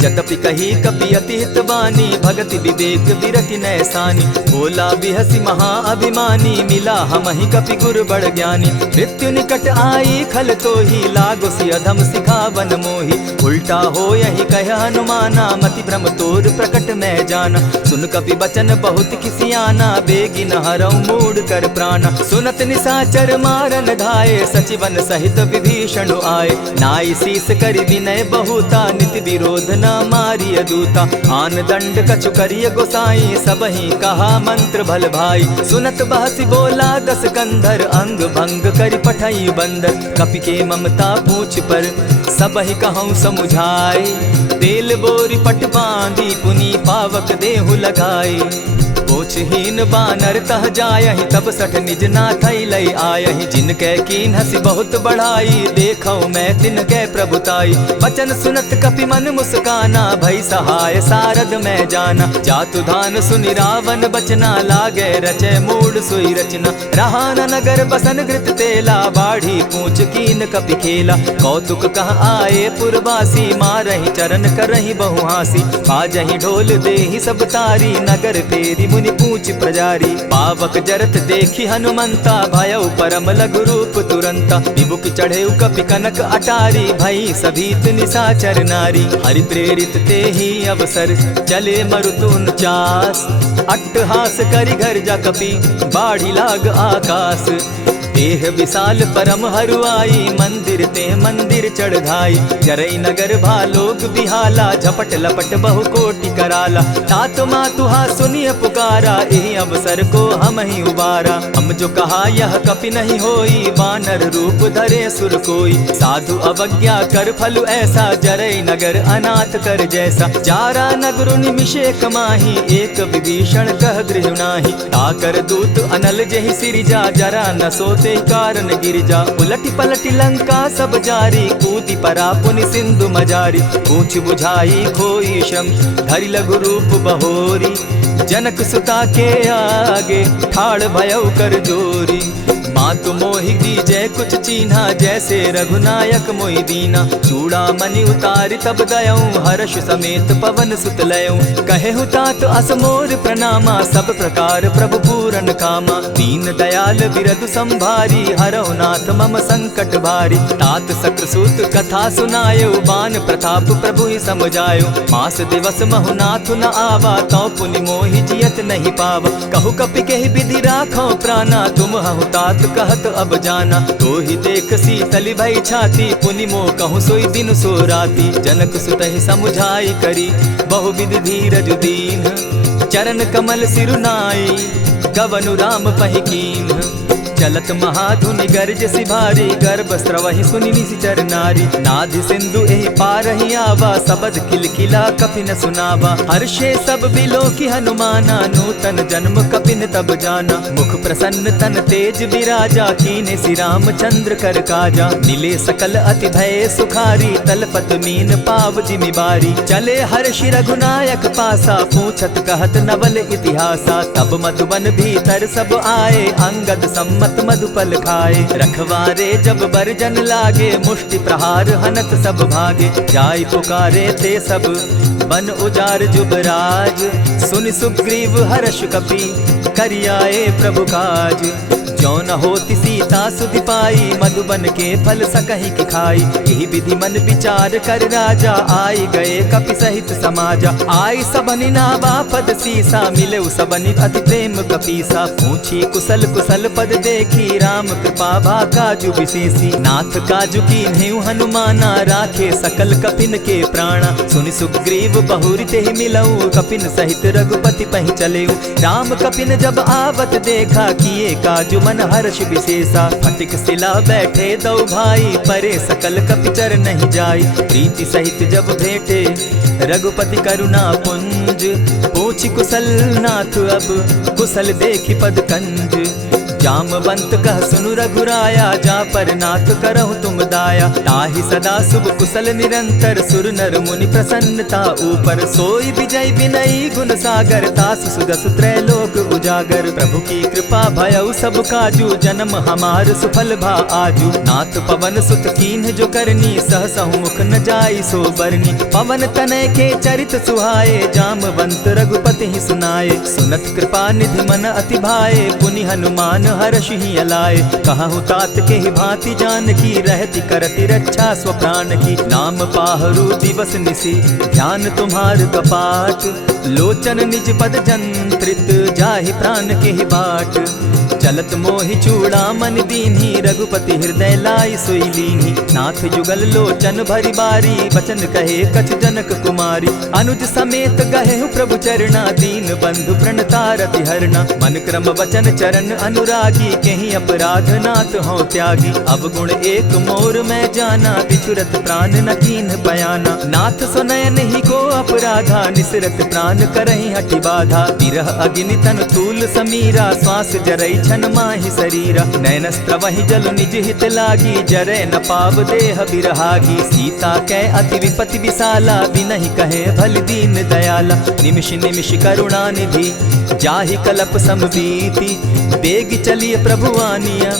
जतपि कही कपि अति हितवानी, भगति विवेक विरति नैसानी। बोला बिहसि महा अभिमानी, मिला हमहि कपि गुर बड़ ज्ञानी। मृत्यु निकट आई खल तोहि, लागो सि अधम सिखावन मोहि। उल्टा हो यही कह हनुमाना, मति भ्रम तोर प्रकट मैं जाना। सुन कपि बचन बहुत किसियाना, बेगी न हरऊ मूड कर प्राणा। सुनत निसाचर मारन धाये, सचिवन सहित विभीषण आए। नाई शीस करि विनय बहुता, नित विरोध न मारिय दूता। आन दंड कछु करिय गोसाई, सबहि कहा मंत्र भल भाई। सुनत बहसि बोला दस कंधर, अंग भंग करि पठई बंदर। कपि के ममता पूछ पर, सबहि कहूँ समुझाए। तेल बोरी पट बांधी, पुनि पावक देहु लगाई। पोछहीन बानर तह जायहि, तब सठ निज नाथई लई आयहि। जिनकै कीन हसी बहुत बढ़ाई, देखौ मैं तिनकै प्रभुताई। बचन सुनत कपि मन मुस्काना, भई सहाय सारद मैं जाना। जातु धान सुनि रावण बचना, लागे रचय मूड सोई रचना। रहा न नगर बसन घृत तेला, बाढ़ी पूछ कीन कपि खेला। कौतुक कह आए पुरवासी, मारहि चरण करहि बहु हासी। बाजहि ढोल देहि सब तारी, नगर फेरी मुनि पूछ प्रजारी। पावक जरत देखी हनुमंता, भयउ परम लघु रूप तुरंता। विमुख चढ़े कपि कनक अटारी, भई सभीत निशाचर नारी। हरि प्रेरित ते ही अवसर, चले मरुत 49। अट्टहास करि घर जा कपि, बाढ़ी लाग आकाश। देह विशाल परम हरुआई, मंदिर ते मंदिर चढ़ाई। जरई नगर भालोग बिहाला, झपट लपट बहु कोटि कराला। तात मातुहा सुनिय पुकारा, एहि अवसर को हम ही उबारा। हम जो कहा यह कपि नहीं होई, वानर रूप धरे सुर कोई। साधु अवज्ञा कर फल ऐसा, जरई नगर अनाथ कर जैसा। जारा नगर निमिषे कमाही, एक विभीषण कह गृह नाही। ताकर दूत अनल जहि सिरिजा, जरा न सोते कारण गिरजा। उलटी पलटी लंका सब जारी, कूदी परा पुनि सिंधु मजारी। पूछ बुझाई खोई श्रम, धरि लघु रूप बहोरी। जनक सुता के आगे, ठाड़ भयउ कर जोरी। मातु मोहि दीजै कुछ चीन्हा, जैसे रघुनायक मोहि दीना। चूड़ा मणि उतारि तब गयऊँ, हर्ष समेत पवन सुत लयऊँ। कहे तात असमोर प्रणामा, सब प्रकार प्रभु पूरन कामा। दीन दयाल बिरदु संभारी, हरौ नाथ मम संकट भारी। तात सक्रसूत कथा सुनायो, बान प्रताप प्रभु ही समझायो। मास दिवस महु नाथ न आवा, तौ पुनि मोहि जियत नहीं पावा। कहु कपि केहि विधि राखो प्राणा, तुम हहु तात कहत अब जाना। तो ही देख शीतल भई छाती, पुनि मो कहूँ सोई दिन सो राती। जनक सुतहि समुझाई करी, बहुविधि धीरज दीन। चरण कमल सिरुनाई, गवनु राम पहि कीन्ह। चलत महाधुनि गर्ज सिभारी, गर्भ स्रवहि सुनि निशिचर नारी। नाधि सिंधु एहि पारहि आवा, सबद किलकिला कपि न सुनावा। हर्षे सब बिलो की हनुमाना, नूतन जन्म कपिन तब जाना। मुख प्रसन्न तन तेज विराजा, कीने श्री रामचंद्र कर काजा। मिले सकल अति भय सुखारी, तलपत मीन पाव जिमि बारी। चले हर्षि रघुनायक पासा, पूछत कहत नवल इतिहासा। तब मधुबन भीतर सब आए, अंगद सम्मत मधुपल खाए। रखवारे जब बरजन लागे, मुष्टि प्रहार हनत सब भागे। जाय पुकारे ते सब, बन उजार जुबराज। सुनि सुग्रीव हर्ष कपि, करियाए प्रभु काज। जो न होती सीता सुधि पाई, मधुबन के फल सकहि की खाई। यही विधि मन विचार कर राजा, आई गए कपि सहित समाजा। आई सबनि नावा पद सीसा, मिले सबनि अति प्रेम कपीसा। पूछी कुशल कुशल पद देखी, राम कृपा भा काजु विशेषी। नाथ काजु कीन्हेउ हनुमाना, राखे सकल कपिन के प्राणा। सुनि सुग्रीव बहुरि तेहि मिलऊ, कपिन सहित रघुपति पहि चलेऊ। राम कपिन जब आवत देखा, किए काजु मन हर्ष विशेषा। फटिक सिला बैठे दो भाई, परे सकल कपिचर नहीं जाई। प्रीति सहित जब भेटे, रघुपति करुणा पुंज। पूछि कुशल नाथ अब, कुशल देखि पद कंज। जामवंत कह सुनु रघुराया, जा पर नाथ करहु तुम दाया। ताहि सदा शुभ कुशल निरंतर, सुर नर मुनि प्रसन्नता ऊपर। सोई विजय विनयी गुण सागर, तास सुदस त्रैलोक उजागर। प्रभु की कृपा भयउ सब काजू, जन्म हमार सुफल भा आजू। नाथ पवन सुत कीन्ह जो करनी, सहसहु मुख न जाई सो बरनी। पवन तनय के चरित सुहाए, जामवंत रघुपति ही सुनाए। सुनत कृपा निधि मन अति भाए, पुनि हनुमान हर्ष ही अलाए। कहूँ तात के ही भांति जानकी, रहती करती रक्षा स्वप्राण की। नाम पाहरु दिवस निसी, ध्यान तुम्हार कपाट। लोचन निज पद जंत्रित, जाहि प्राण के ही बाट। चलत मोहि चूड़ामन दीन्ही, रघुपति हृदय लाई सोई लीन्ही। नाथ जुगल लोचन भरी बारी, बचन कहे कछ जनक कुमारी। अनुज समेत गहे प्रभु चरणा, दीन बंधु प्रणतारति हरना। मन क्रम वचन चरण अनुरागी, कहीं अपराध नाथ हो त्यागी। अब गुण एक मोर मैं जाना, बिछुरत प्राण न कीन्ह बयाना। नाथ सुनयन ही को अपराधा, निसरत प्राण करहि हठि बाधा। विरह अग्नि तन तूल समीरा, श्वास जरई छन माहि शरीरा। नैनस्त्र वहि जल निज हित लागी, जरै न पाव देह बिरहागी। सीता कै अति विपति विशाला, बिनहि कहे भल दीन दयाला। निमिष निमिष करुणा निधि, जाहि कलप समबीति। बेग चलिए प्रभु आनिया,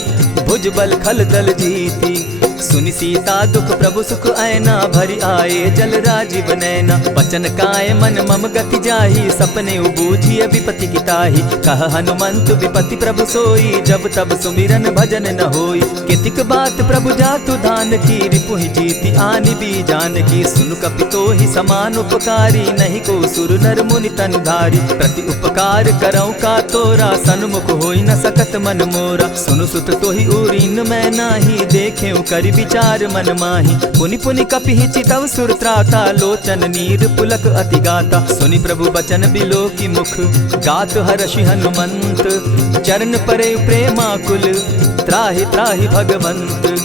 भुज बल खल दल जीती। सुनि सीता दुख प्रभु सुख ऐना, भरि आए जल राजीव नैना। बचन काय मन मम गति जाहि, सपने बूझिय विपति की ताहि। कह हनुमंत विपति प्रभु सोई, जब तब सुमिरन भजन न होई। कितिक बात प्रभु जातु धान की, रिपुहि जीति आनि भी जान की। सुनु कपितो ही समान उपकारी, नहीं को सुर नर मुनि तन धारी। प्रति उपकार करऊँ का तोरा, सन्मुख होई न सकत मन मोरा। सुनु सुत तोहि उरीन मैं नाही, देखे करि विचार मन माही। पुनि पुनि कपिहि चितव सुर त्राता, लोचन नीर पुलक अति गाता। सुनि प्रभु बचन बिलो की मुख, गात हर्षि हनुमंत। चरण परे प्रेमाकुल, त्राहि त्राहि भगवंत।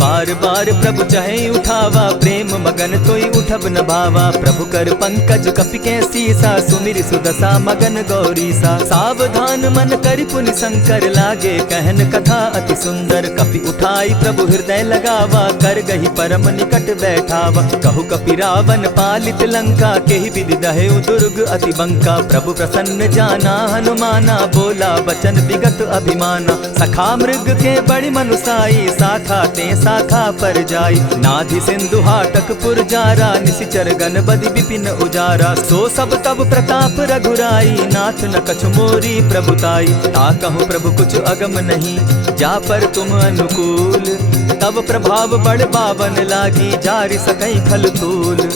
बार बार प्रभु चाहे उठावा, प्रेम मगन तोई उठब न भावा। प्रभु कर पंकज कपि के सीसा, सुमिरि सुदशा मगन गौरीसा। सावधान मन करि पुनि शंकर, लागे कहन कथा अति सुंदर। कपि उठाई प्रभु हृदय लगावा, कर गही परम निकट बैठावा। कहु कपि रावण पालित लंका, केहि विधि दहेउ दुर्ग अति बंका। प्रभु प्रसन्न जाना हनुमाना, बोला बचन विगत अभिमाना। सखा मृग के बड़ी मनुसाई, साखा ते शाखा पर जाई। नाधि सिंधु हाटक पुर जारा, निशिचर गण बदि विपिन उजारा। सो सब तब प्रताप रघुराई, नाथ न कछु मोरी प्रभुताई। ता कहूँ प्रभु कुछ अगम नहीं, जा पर तुम अनुकूल। तब प्रभाव बड़ बावन लागी, जारि सकई खल तूल।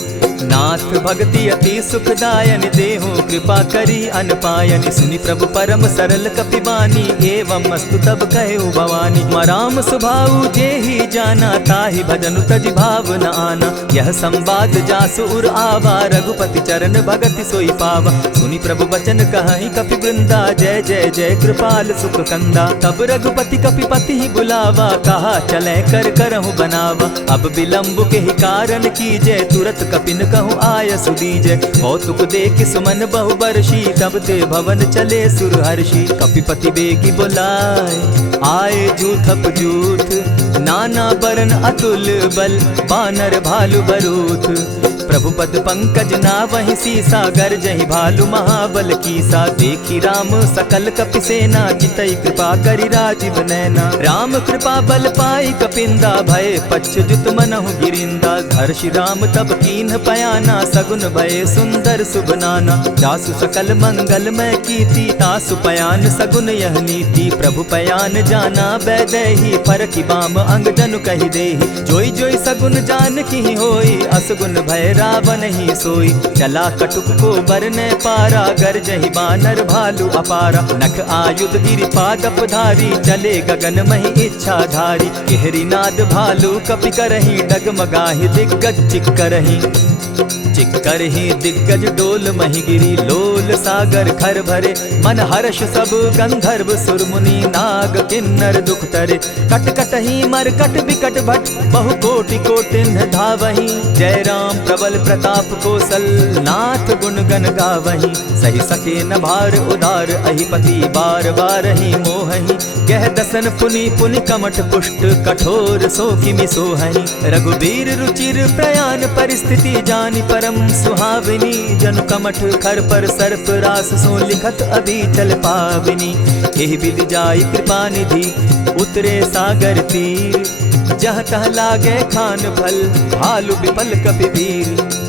नाथ भक्ति अति सुखदायन, देहु कृपा करी अनपायन। सुनि प्रभु परम सरल कपिबानी, एवं मस्तु तब कहु भवानी। मराम सुभाऊ जेहि जाना, ताहि भजनु तज भाव न आना। यह संवाद जासु उर आवा, रघुपति चरण भगति सोई पावा। सुनि प्रभु बचन कहहि कपि वृंदा, जय जय जय कृपाल सुख कंदा। तब रघुपति कपिपति ही बुलावा, कहा चले कर करहु बनावा। अब विलंब के ही कारण कीजय, तुरत कपिन कहूँ आय सुदीजय। कौतुक देख सुमन बहु बरसी, तब ते भवन चले सुर हर्षि। कपिपति बेगी बुलाए, आए जूथप जूथ। नाना बरन अतुल बल, बानर भालु बरूथ। प्रभु पद पंकज नावहि सीसा, गरजहि भालु महाबल कीसा। देखी राम सकल कपि सेना, चितई कृपा करि राजीव नैना। राम कृपा बल पाई कपिंदा, भय पच्युत मनहु गिरिंदा। हर्षि राम तब कीन्ह पयाना, सगुन भय सुंदर शुभ नाना। जासु सकल मंगलमय कीर्ति, तासु पयान सगुन यह नीति। प्रभु पयान जाना बैदेही, फरकि बाम अंग जनु कहि देहि। जोई जोई सगुन जान की होई, असगुन भय रावण ही सोई। चला कटुक को बरने पारा, गरजहि बानर भालु अपारा। नख आयुध गिरिपादप धारी, चले गगन महि इच्छा धारी। केहरी नाद भालु कपि करहि, डगमगाहि दिग्गज चिक्करहि। चिक्करहि दिग्गज डोल महि गिरी, लोल सागर खर भरे। मन हर्ष सब गंधर्व सुर मुनि, नाग किन्नर दुख तरे। कट कटहि मरकट बिकट भट, बहु कोटि कोटिन्ह धावहि। जय राम प्रबल प्रताप कौशल, नाथ गुण गण गावहि। सही सके न भार उदार, अहिपति बार बार ही मोहहि। गह दसन पुनि पुनि कमठ पुष्ट, कठोर सो किमि सोहहि। रघुबीर रुचिर प्रयाण परिस्थिति, जानि परम सुहाविनी। जनु कमठ खर पर सर्प रास, सो लिखत अभी चल पाविनी। एहि विधि जाई कृपा निधि, उतरे सागर तीर। जह तह लागे खान फल, भालु विपल कपि वीर।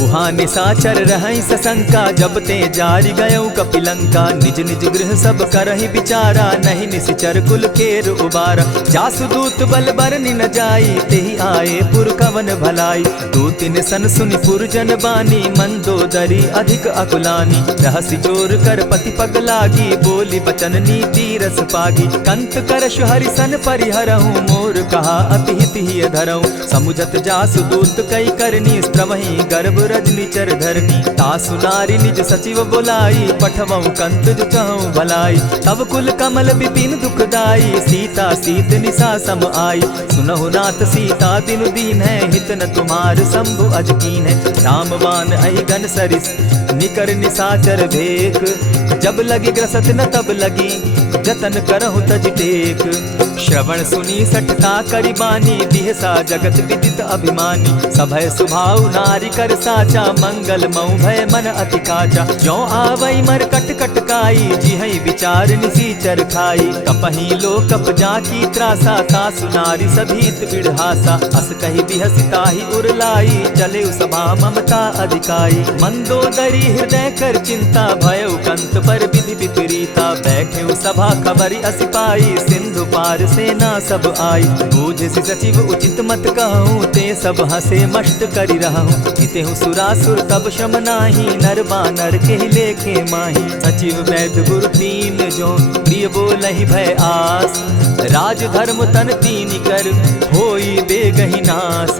उहाँ निशाचर रहै सशंका, जब ते जारि गयौ कपिलंका। निज निज गृह सब करहि विचारा, नहीं निशिचर कुल केर उबारा। जासु दूत बल बरनि न जाई, तेहि आए पुर कवन भलाई। दूतिन सन सुनि पुरजन बानी, मंदोदरी अधिक अकुलानी। रहसि जोर कर पति पग लागी, बोली बचन नीति रस पागी। कंत करश हरि सन परिहरहु, मोर कहा अति हित ही धरहु। समुझत जासु दूत कई करनी, स्त्रवहि गर्भ रजनीचर धरनी। तासु नारी निज सचिव बोलाई, पठवऊ कंत जो चहु भलाई। तब कुल कमल विपिन दुखदाई, सीता सीत निशा सम आई। सुनहु नाथ सीता दिनु दीन है, हित न तुम्हार शंभु अज कीन है। रामवान अहिगन सरिस, निकर निशाचर भेक। जब लगी ग्रसत न तब लगी, जतन करहु तज टेक। श्रवण सुनी सठता करि बानी, बिहसा जगत विदित अभिमानी। सभय सुभाव नारी कर साचा, मंगल मऊ भय मन अति काचा। जो आवई मर कट कट काई, जिहई विचार निसीचर खाई। कपही लो कप जाकी त्रासा, तासु नारी सभीत बिढ़ासा। अस कही बिहसिता ही उरलाई, चले सभा ममता अधिकाई। मंदोदरी हृदय कर चिंता, भयउ कंत पर विधि विपरीता। बैठे सभा खबरि अस पाई, सिंधु पार सेना सब आई। बूझसि सचिव उचित मत कहूँ, ते सब हसे मष्ट करि रहूँ। जितेहु सुरासुर तब श्रम नाही, नर बानर के लेखे माही। सचिव वैद्य गुरु तीन जो, प्रिय बोलहि भय आस। राज धर्म तन तीन कर, होई बेगहि नास।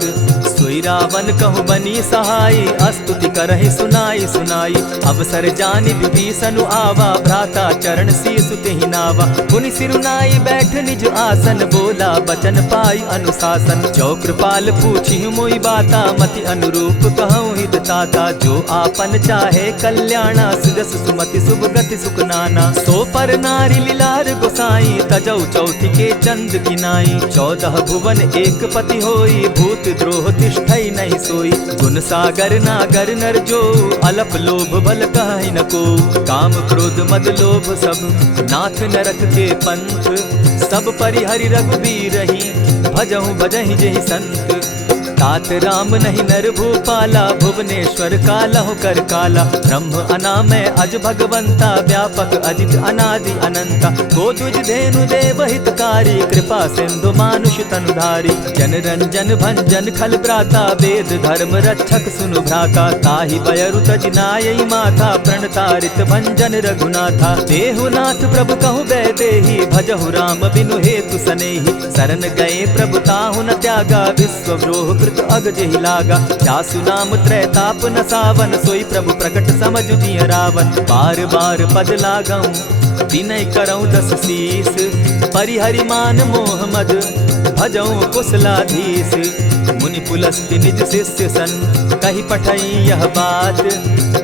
सोई रावण कहु बनी सहाई, अस्तुति करहि सुनाई सुनाई। अवसर जानि विभीषण आवा, भ्राता चरण शीसु तेहि नावा। पुनि सिरुनाई बैठ निज आसन, बोला बचन पाई अनुशासन। जो कृपाल पूछि मोई बाता, मति अनुरूप कहूँ हित ताता। जो आपन चाहे कल्याणा, सुजस सुमति शुभ गति सुख नाना। सो पर नारी लीलार गोसाई, तजौ चौथि के चंद किनाई। 14 भुवन एक पति होई, भूत द्रोह तिष्ठई नहीं सोई। गुण सागर नागर नर जो, अलप लोभ बल कहि न को। काम क्रोध मद लोभ सब, नाथ नरक के पंथ। सब परिहरि रघुबीर ही, भजहु भजहि जेहि संत। तात राम नहीं नर भूपाला, भुवनेश्वर कालहु कर काला। ब्रह्म अनामय अज भगवंता, व्यापक अजित अनादि अनंता। को तुझ धेनु देव हितकारी, कृपा सिंधु मानुष तनुधारी। जन रंजन भंजन खल भ्राता, वेद धर्म रक्षक सुनु भ्राता। ताहि बयरु तज नायई माथा, प्रणतारित भंजन रघुनाथा। देहुनाथ प्रभु कहु बैदेही, भजहु राम बिनु हेतु सनेही। शरण गए प्रभु ताहु न त्यागा, विश्वद्रोह कृत अग जेहि लागा। जासु नाम त्रैताप न सावन, सोई प्रभु प्रकट समझ जिय रावण। बार बार पद लागऊं, विनय करऊं 10 शीस। परिहरि मान मोह मद, भजऊं कुशलाधीश। मुनि पुलस्ति निज शिष्य सन, कही पठई यह बात।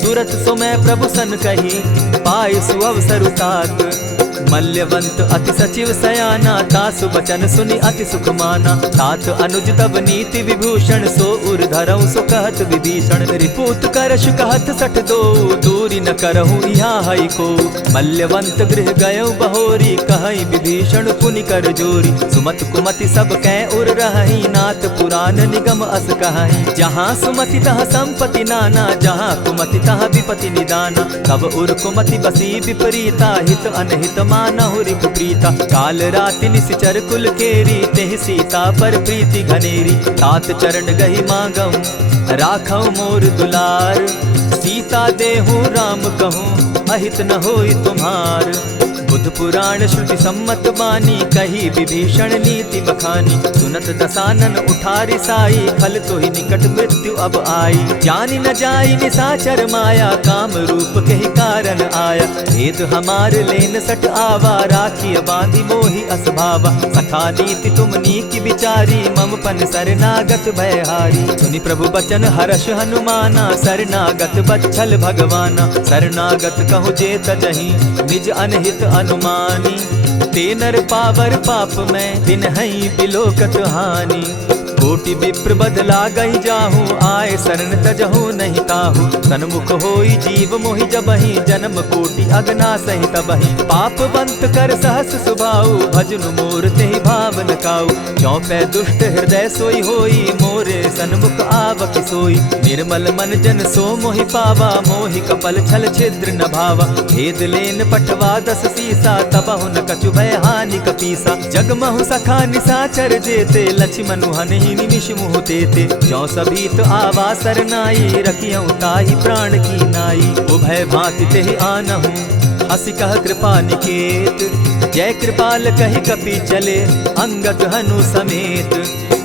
तुरत सो मैं प्रभु सन कही, पाए सुअवसर तात। मल्यवंत अति सचिव सयाना, तासु बचन सुनि अति सुख माना। तात अनुज तब नीति विभूषण, सो उर धरऊं सो कहत विभीषण। रिपुत करश कहत सठ दो, दूरी न करहूँ यहाँ हई को। मल्यवंत गृह गयो बहोरी, कहई विभीषण पुनि कर जोरी। सुमत कुमति सब कै उर रहई, नाथ पुराण निगम अस कहई। जहाँ सुमति तहाँ संपत्ति नाना, जहाँ कुमति तहाँ विपति निदाना। तब उर कुमति बसी विपरीता, हित अनहित मानहु रिपु प्रीता। काल राति निशिचर कुल केरी, तेहि सीता पर प्रीति घनेरी। तात चरण गहि मांगऊं, राखऊं मोर दुलार। सीता देहूं राम कहूं, अहित न होई तुम्हार। बुध पुराण श्रुति सम्मत बानी, कही विभीषण नीति बखानी। सुनत दसानन उठारी साई, खल तो ही निकट मृत्यु अब आई। जानी न जाई निसाचर माया, काम रूप के ही कारण आया। भेद हमार लेन सट आवा, राखी बांधी मोहि असभावा। सखा नीति तुम नीति विचारी, मम पन शरणागत भयहारी। सुनि प्रभु बचन हर्ष हनुमाना, शरणागत बच्छल भगवाना। शरणागत कहु जे तजहि, निज अनहित अनुमानी। ते नर पावर पाप में, बिनहि बिलोकत हानि। कोटि विप्र बदला गई जाहू, आए शरण तजहू नहीं ताहू। सन्मुख होई जीव मोहि जबहि, जन्म कोटि अगना सहि तबहि। पापवंत कर सहस सुभाऊ, भजनु मोर तेहि भावन काऊ। चौपै दुष्ट हृदय सोई होई, मोरे सन्मुख आवक सोई। निर्मल मन जन सो मोहि पावा, मोहि कपल छल छिद्र न भावा। भेद लेन पठवा 10 सीसा, तबहु न कछु भय हानि कपीसा। जगमहु सखा निसाचर जेते, लक्ष्मणु हनि निमिष मुह देते। जो सभीत आवा सरनाई, रखियऊं ताहि प्राण की नाई। उभय भांति तेहि आनहूं, हसी कह कृपा निकेत। जय कृपाल कहि कपि चले, अंगद हनु समेत।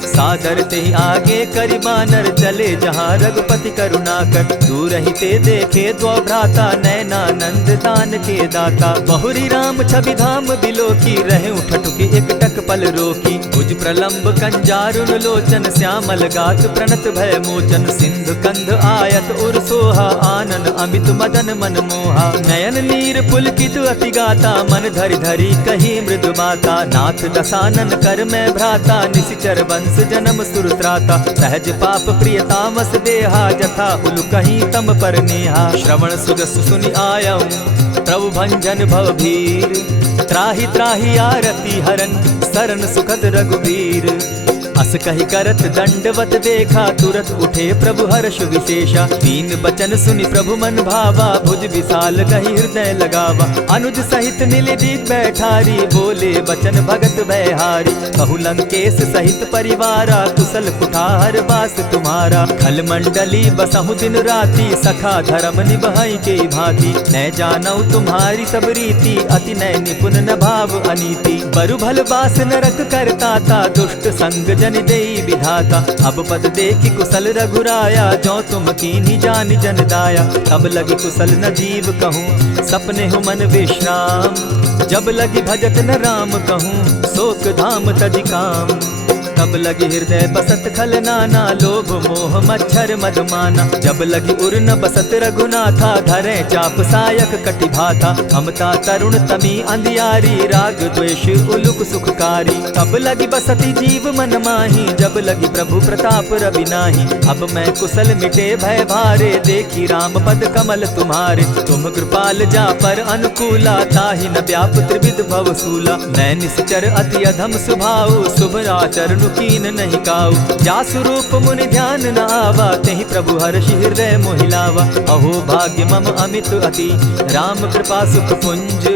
सादर ते आगे करि बानर, चले जहाँ रघुपति करुणाकर। दूर ही ते देखे द्वौ भ्राता, नैनानंद दान के दाता। बहुरी राम छवि धाम बिलोकी, रहे उठटुकी एक टक पल रोकी। भुज प्रलंब कंजारुन लोचन, श्यामल गात प्रणत भय मोचन। सिंधु कंध आयत उर सो सोहा, आनन अमित मदन मन मोहा। नयन नीर पुलकित अति गाता, मन धरि धरि कही मृदु बाता। नाथ दसानन कर मैं भ्राता, निशिचर वंश जन्म सुरत्राता। सहज पाप प्रियतामस देहा, जथा उलु कहीं तम पर नेहा। श्रवण सुजस सुनि आयऊं, प्रभु भंजन भवभीर। त्राहि त्राहि आरती हरन, सरन सुखद रघुबीर। अस कहि करत दंडवत देखा, तुरत उठे प्रभु हर्ष विशेषा। दीन बचन सुनि प्रभु मन भावा, भुज विशाल कहि हृदय लगावा। अनुज सहित नीलदीप बैठारी, बोले बचन भगत भयहारी। कहु लंकेश सहित परिवारा, कुशल कुठार वास तुम्हारा। खल मंडली बसहु दिन राति, सखा धर्म निभई के भांति। न जानौ तुम्हारी सब रीति, अति नय निपुण न भाव अनीति। बरु भल बास नरक करताता, दुष्ट संग जन देई विधाता। अब पद देखि कुशल रघुराया, जो तुम कीन्ही जानि जन दाया। तब लगी कुशल न जीव कहूँ, सपने हो मन विश्राम। जब लगी भजत न राम कहूँ, शोक धाम तजि काम। तब लगी हृदय बसत खल नाना, लोभ मोह मच्छर मधुमाना। जब लगी उर न बसत रघुनाथा, धरे चाप सायक कटि भाथा। ममता तरुण तमी अंधियारी, राग द्वेष उलुक सुखकारी। तब लगी बसती जीव मन माही, जब लगी प्रभु प्रताप रवि नाही। अब मैं कुशल मिटे भय भारे, देखी राम पद कमल तुम्हारे। तुम कृपाल जा पर अनुकूला, ताहि न व्याप त्रिविध भवसूला। मैं निश्चर अति अधम स्वभाव, शुभ आचरण कीन नहीं काऊ। जासु रूप मुनि ध्यान न आवा, तेहि प्रभु हर्षि हृदय मोहिलावा। अहो भाग्य मम अमित अति, राम कृपा सुख पुंज।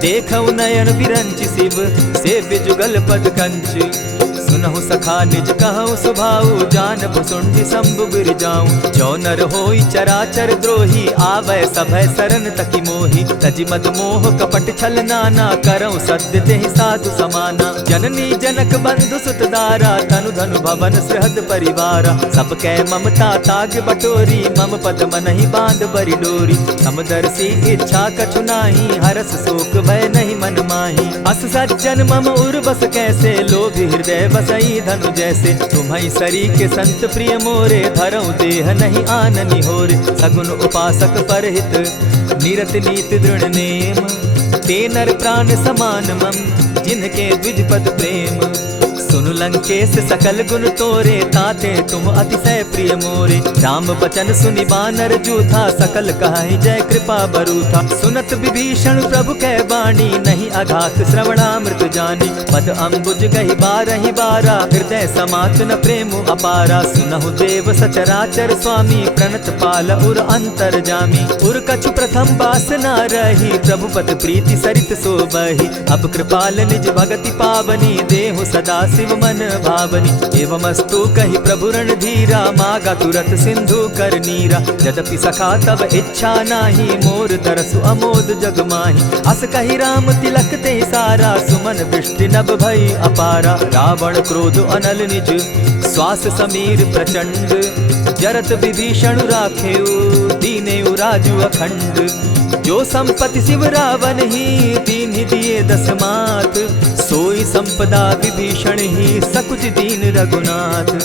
देखऊ नयन विरंचि शिव, सेव्य जुगल पद कंच। सुनहु सखा निज कहूँ सुभाऊ, जान भुसुंडी शंभु गिर जाऊं। जो नर होई चराचर द्रोही, आवै सभय सरन तकी मोही। तजि मद मोह कपट छल नाना, करऊँ सत्य तेहि साधु समाना। जननी जनक बंधु सुत दारा, तनु धनु भवन सृहद परिवारा। सब कै ममता ताग बटोरी, मम पद मनहि बांध बरि डोरी। समदर्शी इच्छा कछु नाही, हरस शोक भय नहीं मन माही। अस सज्जन मम उर बस कैसे, लोभी हृदय बसई धनु जैसे। तुम्हारी सरी के संत प्रिय मोरे, धरऊं देह नहीं आननि होरे। सगुन उपासक परहित, निरत नीत दृढ़ नेम। ते नर प्राण समान मम, जिनके द्विज पद प्रेम। सुन लंकेश सकल गुण तोरे, ताते तुम अतिशय प्रिय मोरे। राम बचन सुनि बानर जूथा, सकल कहाहि जय कृपा बरूथा। सुनत विभीषण प्रभु कै बाणी, नहीं अघात श्रवणामृत जानी। पद अम्बुज गहि बारहि बारा, हृदय समात न प्रेम अपारा। सुनहु देव सचराचर स्वामी, प्रणत पाल उर अंतर जामी। उर कछु प्रथम बास न रही, प्रभु पद प्रीति सरित सोबहि। अब कृपाल निज भगति पावनी, देहु सदा शिव मन भावनी। एवमस्तु कहि प्रभु रणधीरा, मागा तुरत सिंधु कर नीरा। यद्यपि सखा तब इच्छा नाही, मोर तरसु अमोद जग माही। अस कहि राम तिलक ते सारा, सुमन वृष्टि नभ भई अपारा। रावण क्रोध अनल निज, श्वास समीर प्रचंड। जरत विभीषण राखेउ, दीनेउ राजु अखंड। जो संपत्ति शिव रावण ही, दीन्हि दिए दस मात। सोई संपदा विभीषण ही, सकुच दीन रघुनाथ।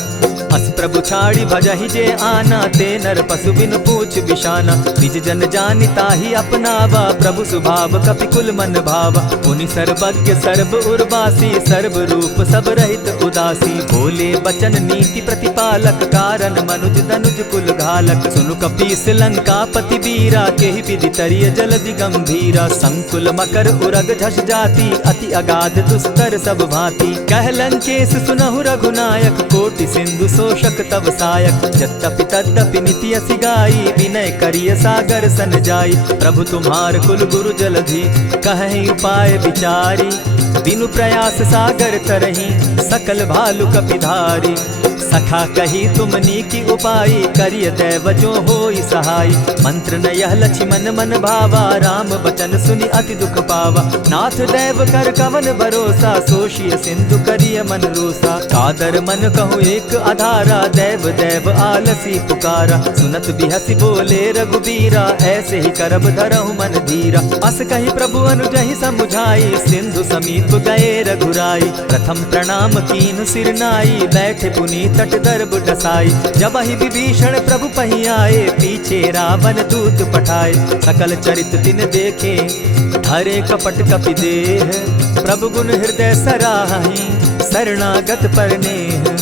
अस प्रभु छाड़ी भजहि जे आना, ते नर पशु बिनु पूछ बिशाना। निज जन जानि ताहि अपनावा, प्रभु स्वभाव कपिकुल मन भावा। मुनि सर्वज्ञ सर्व उर्वासी, सर्व रूप सब रहित उदासी। बोले बचन नीति प्रतिपालक, कारण मनुज दनुज कुल घालक। सुनु कपीस लंकापति वीरा, केहि विधि तरिय जलधि गंभीरा। संकुल मकर उरग झष जाति, अति अगाध दुस्तर सब भांति। कह लंकेश सुनहु रघुनायक, कोटि सिंधु शोषक तव सायक। यद्यपि तद्यपि निति असि गाई, विनय करिय सागर सन जाई। प्रभु तुम्हार कुल गुरु जलधि, कहि उपाय विचारी। बिनु प्रयास सागर तरही, सकल भालु कपिधारी। सखा कही तुमनी की उपाय, करिय दैव जो होई सहाय। मंत्र न यह लक्ष्मण मन भावा, राम बचन सुनि अति दुख पावा। नाथ दैव कर कवन भरोसा, सोषिय सिंधु करिय मन रोसा। कादर मन कहूँ एक आधारा, दैव दैव आलसी पुकारा। सुनत बिहसी बोले रघुबीरा, ऐसे ही करब धरहु मन धीरा। अस कही प्रभु अनुजहि समुझाई, सिंधु समीप गए रघुराई। प्रथम प्रणाम कीन सिर नाई, बैठे पुनीत तट दर्ब डसाई। जब ही विभीषण प्रभु पही आए, पीछे रावण दूत पठाए। सकल चरित तिन देखे, धरे कपट कपि देह। प्रभु गुण हृदय सराहि, शरणागत पर नेह।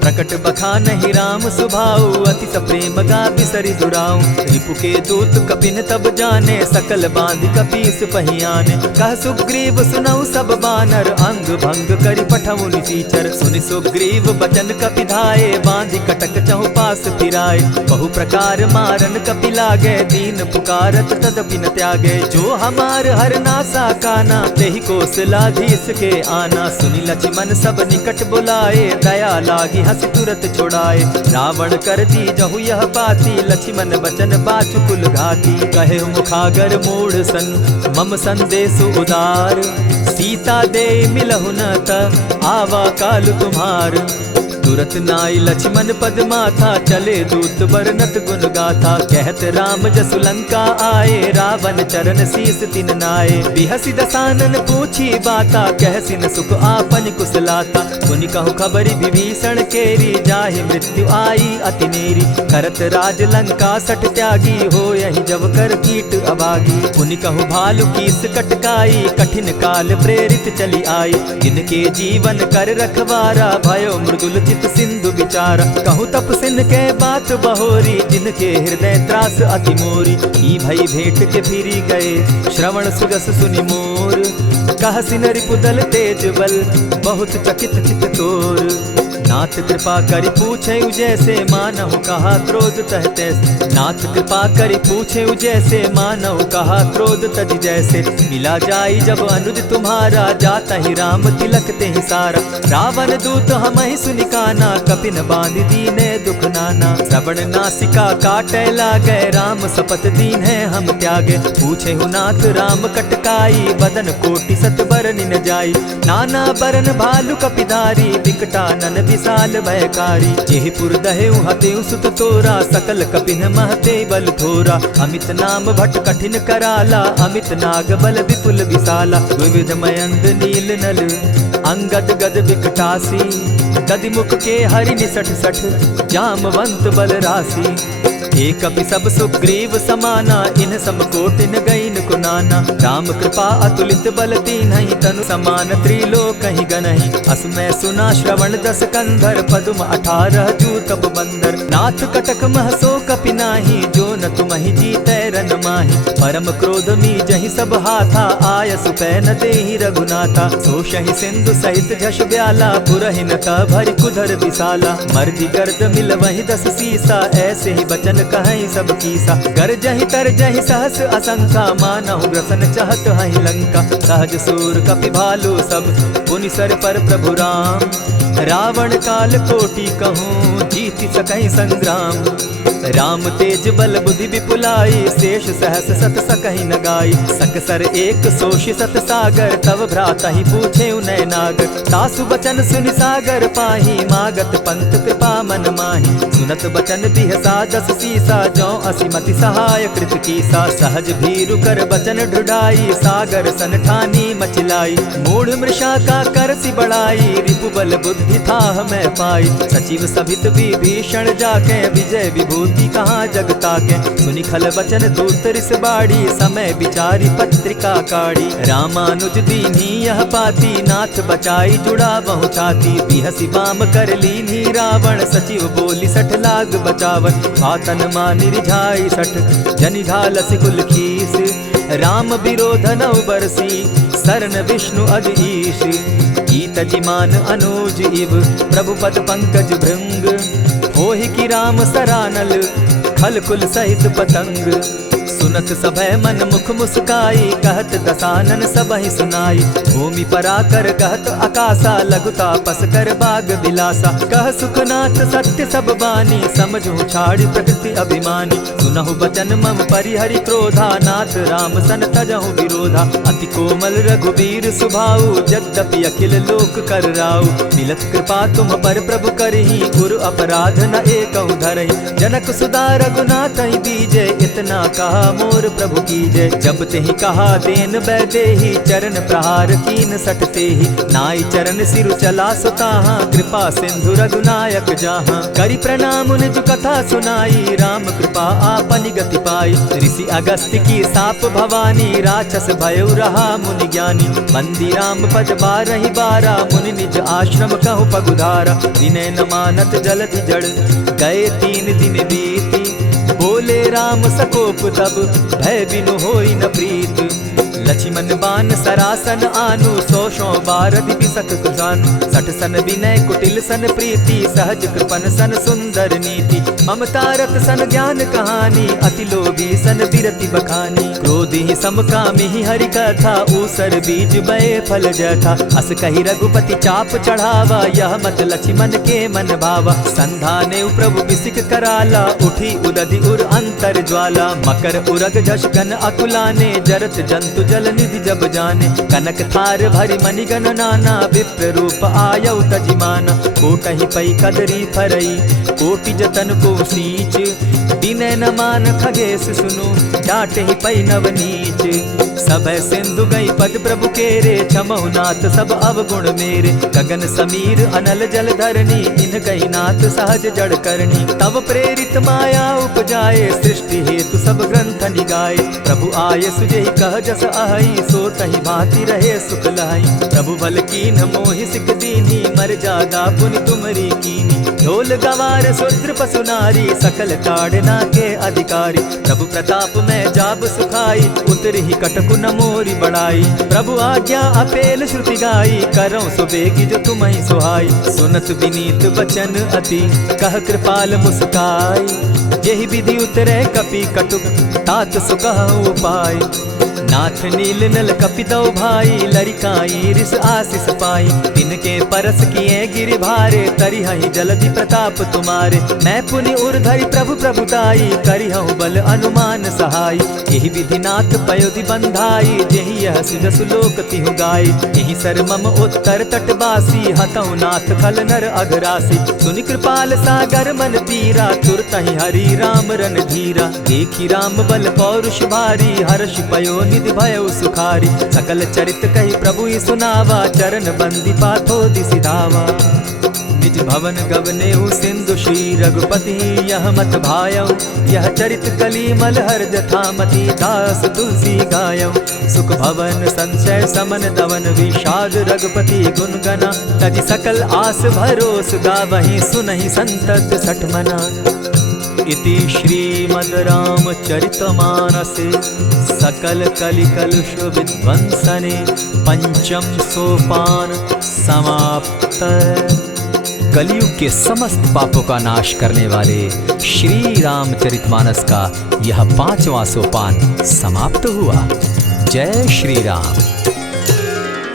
प्रकट बखानहि राम सुभाऊ, अति सप्रेम गा बिसरि दुराऊ। रिपु के दूत कपिन तब जाने, सकल बांधि कपीस पहियाने। कह सुग्रीव सुनऊ सब बानर, अंग भंग करि पठऊ निसीचर। सुनि सुग्रीव बचन कपि धाये, बांधि कटक चहु पास फिराए। बहु प्रकार मारन कपि लागे, दीन पुकारत तदपि न त्यागे। जो हमार हर नासा काना, तेहि कौशलाधीश के आना। सुनि लक्ष्मण सब निकट बुलाए, दया लागी हंसी तुरत छोड़ाए। रावण कर दी जहु यह पाती, लक्ष्मण बचन बाचु कुल घाती। कहे मुखागर मूढ़ सन, मम संदेश उदार। सीता दे मिलहु न त, आवा काल तुम्हार। तुरत नाई लक्ष्मण पद माथा, चले दूत बरनत गुण गाथा। कहत राम जसु लंका आए, रावण चरण शीस तिन नाये। बिहसि दसानन पूछी बाता, कहसि न सुख आपन कुशलाता। मुनि कहु खबरि विभीषण केरी, जाहि मृत्यु आई अति नेरी। करत राज लंका सठ त्यागी, हो यही जब कर कीट अभागी। मुनि कहु भालु कीस कटकाई, कठिन काल प्रेरित चली आई। जिनके जीवन कर रखवारा, भयो मृदुल सिंधु विचार। कहु तप सिन के बात बहोरी, जिनके हृदय त्रास अति मोरी। ई भई भेंट के फिरी गए, श्रवण सुजस सुनि मोर। कह सिन रिपुदल तेज बल, बहुत चकित चित तोर। नाथ कृपा करि पूछे जैसे, मानहु कहा क्रोध तह तैसे। नाथ कृपा करि पूछे जैसे, मानहु कहा क्रोध तज जैसे। मिला जाई जब अनुज तुम्हारा, जाता ही राम तिलक ते ही सारा। रावण दूत हम ही सुनिकाना, कपिन बांधि दीने दुख नाना। श्रवण नासिका काटे लागे, राम सपत दीन है हम त्यागे। पूछे हु नाथ राम कटकाई, बदन कोटि सत बरनि न जाई। नाना बरन भालु कपिधारी, विकटानन विशाल भयकारी। जेहिपुर दहेउ हतेउ सुत तोरा, सकल कपिन महते बल थोरा। अमित नाम भट कठिन कराला, अमित नाग बल विपुल विशाला। विविध मयंद नील नल, अंगद गद विकटासी। गदिमुख के हरि निसठ सठ, जामवंत बल राशि। एक कपि सब सुग्रीव समाना, इन समकोटिन गईन कुनाना। राम कृपा अतुलित बल दीन्हि, तनु समान त्रिलोक ही गनहि। असमय सुना श्रवण दस कंधर, पदुम 18 जूतब बंदर। नाथ कटक महसो कपि नाही, जो न तुमहि जीतै रन माहि। परम क्रोध मी जहि सब हाथा, आय सुपै न देहि रघुनाथा। सोषहि सिंधु सहित झष ब्याला, पुरहि न त भरि कुधर विशाला। मर्दि गर्द मिल वहि 10 सीसा, ऐसे ही बचन कहीं सब कीसा। गरजहि तरजहि सहस असंखा, मानहु ग्रसन चहत हहि लंका। सहज सूर कपि भालु सब, पुनि सर पर प्रभु राम। रावण काल कोटि कहूँ, जीति सकहि संग्राम। राम तेज बल बुद्धि विपुलाई, शेष सहस सत सकहि न गाई। सकसर एक सोषि सत सागर, तव भ्राता ही पूछे उनय नागर। तासु बचन सुनि सागर पाही, मागत पंथ कृपा मन माही। सुनत बचन बिहसा 10 सीसा, जौ असिमति सहाय कृत कीसा। सहज भीरु कर बचन ढुढ़ाई, सागर सन ठानी मचिलाई। मूढ़ मृषा का करसि बढ़ाई, रिपु बल बुद्धि थाह मैं पाई। सचिव सभित विभीषण जाके, विजय विभूति कहाँ जगता के। सुनि खल बचन दूत रिस बाड़ी, समय विचारी पत्रिका काढ़ी। रामानुज दीन्ही यह पाती, नाथ बचाई जुड़ा बहु छाती। बिहसि बाम कर लीन्ही रावण, सचिव बोली 60 लाग बचावन। आतन मानि रिझाई 60, जनि घालसि कुल खीस। राम विरोध नौ बरसी, शरण विष्णु अज ईश। ईत जिमान अनुज इव, प्रभु पद पंकज भृंग। होहि कि राम सरानल, खल कुल सहित पतंग। सुनत सभय मन मुख मुस्काई, कहत दसानन सबहि सुनाई। भूमि पराकर कहत आकाशा, लघुता पस कर बाग बिलासा। कह सुखनाथ सत्य सब बानी, समझू छाड़ प्रकृति अभिमानी। सुनहु बचन मम परिहरि क्रोधा, नाथ राम सन तजहु विरोधा। अति कोमल रघुबीर सुभाऊ, यद्यपि अखिल लोक कर राऊ। मिलत कृपा तुम पर प्रभु करही, गुरु अपराध न एकहु धरहि। जनक सुदा रघुनाथ ही दीजे, इतना कहा मोर प्रभु की जय। जब ते ही कहा देन बैदे ही, चरण प्रहार कीन सटते ही। नाई चरण सिरु चला सुताहा, कृपा सिंधु रघुनायक जाहा। करि प्रणाम निज कथा सुनाई, राम कृपा आपनि गति पाई। ऋषि अगस्त्य की साप भवानी, राक्षस भयउ रहा मुनि ज्ञानी। बंदी राम पद बारहि बारा, मुनि निज आश्रम कहु पगुधारा। विनय न मानत जलधि जड़, गए 3 दिन बीती। बोले राम सकोप तब, भय बिनु होई न प्रीत। लक्ष्मण बान सरासन आनु, 100 बारधि बिसक कुजानु। 60 सन विनय कुटिल सन प्रीति, सहज कृपन सन सुंदर नीति। ममता रत सन ज्ञान कहानी, अति लोभी सन बिरति बखानी। क्रोधि समकामी हरि कथा, ऊसर बीज बये फल जथा। अस कही रघुपति चाप चढ़ावा, यह मत लक्ष्मण के मन भावा। संधाने प्रभु बिसिक कराला, उठी उदधि उर अंतर ज्वाला। मकर उरग झष गन अकुलाने, जरत जंतु जल निधि जब जाने। कनक थार भरि मणिगण नाना, विप्र रूप आयउ तजिमाना। कोटहि पै कदरी फरई, कोटि जतन को सींच। विनय न मान खगेश सुनु, डांटहि पै नवनीच। सब सिंधु गई पद प्रभु केरे, क्षमहु नाथ सब अवगुण मेरे। गगन समीर अनल जल धरनी, इन कही नाथ सहज जड़ करनी। तब प्रेरित माया उपजाए, सृष्टि हेतु सब ग्रंथ निगाए। प्रभु आये सुजेहि कह जस अहई, सो तहि भांति रहे सुख लहई। प्रभु बल कीन मोहि सिख दीनी, मर्यादा पुनि तुमरी कीनी। ढोल गवार शूद्र पशु नारी, सकल ताड़ना के अधिकारी। प्रभु प्रताप में जाब सुखाई, उतरि ही कटकु न मोरी बड़ाई। प्रभु आज्ञा अपेल श्रुति गाई, करौ सुबेगी जो तुम्हि सुहाई। सुनत विनीत बचन अति, कह कृपाल मुस्काई। यही विधि उतरे कपि कटुक, तात सुकहु उपाय। नाथ नील नल कपितौ भाई, लरिकाई रिस आशीष पाई। तिनके परस किए गिरि भारे, तरिहहि जलधि प्रताप तुम्हारे। मैं पुनि उर्धरि प्रभु प्रभुताई, करिहउ बल अनुमान सहाय। यही विधि नाथ पयोधि बंधाई, जेहि यह सुजसु लोक तिहु गाई। यही सर मम उत्तर तटवासी, हतौ नाथ खल नर अघरासी। सुनि कृपाल सागर मन पीरा, तुरतहि हरि राम रन धीरा। देखी राम बल पौरुष भारी, हर्ष पयो निधि भयउ सुखारी। सकल चरित कही प्रभु ही सुनावा, चरण बंदी पाथो दिसि धावा। निज भवन गवनेउ सिंधु श्री रघुपति, यह मत भायउ। यह चरित कली मलहर जथामति, दास तुलसी गायउ। सुख भवन संशय समन दवन, विषाद रघुपति गुण गना। तजि सकल आस भरोस, गावहि सुनहि संतत सठ मना। इति श्रीमद् रामचरितमानसे, सकल कलिकलुष विध्वंसने। पंचम सोपान समाप्त। कलयुग के समस्त पापों का नाश करने वाले श्री रामचरितमानस का यह 5वां सोपान समाप्त हुआ। जय श्री राम।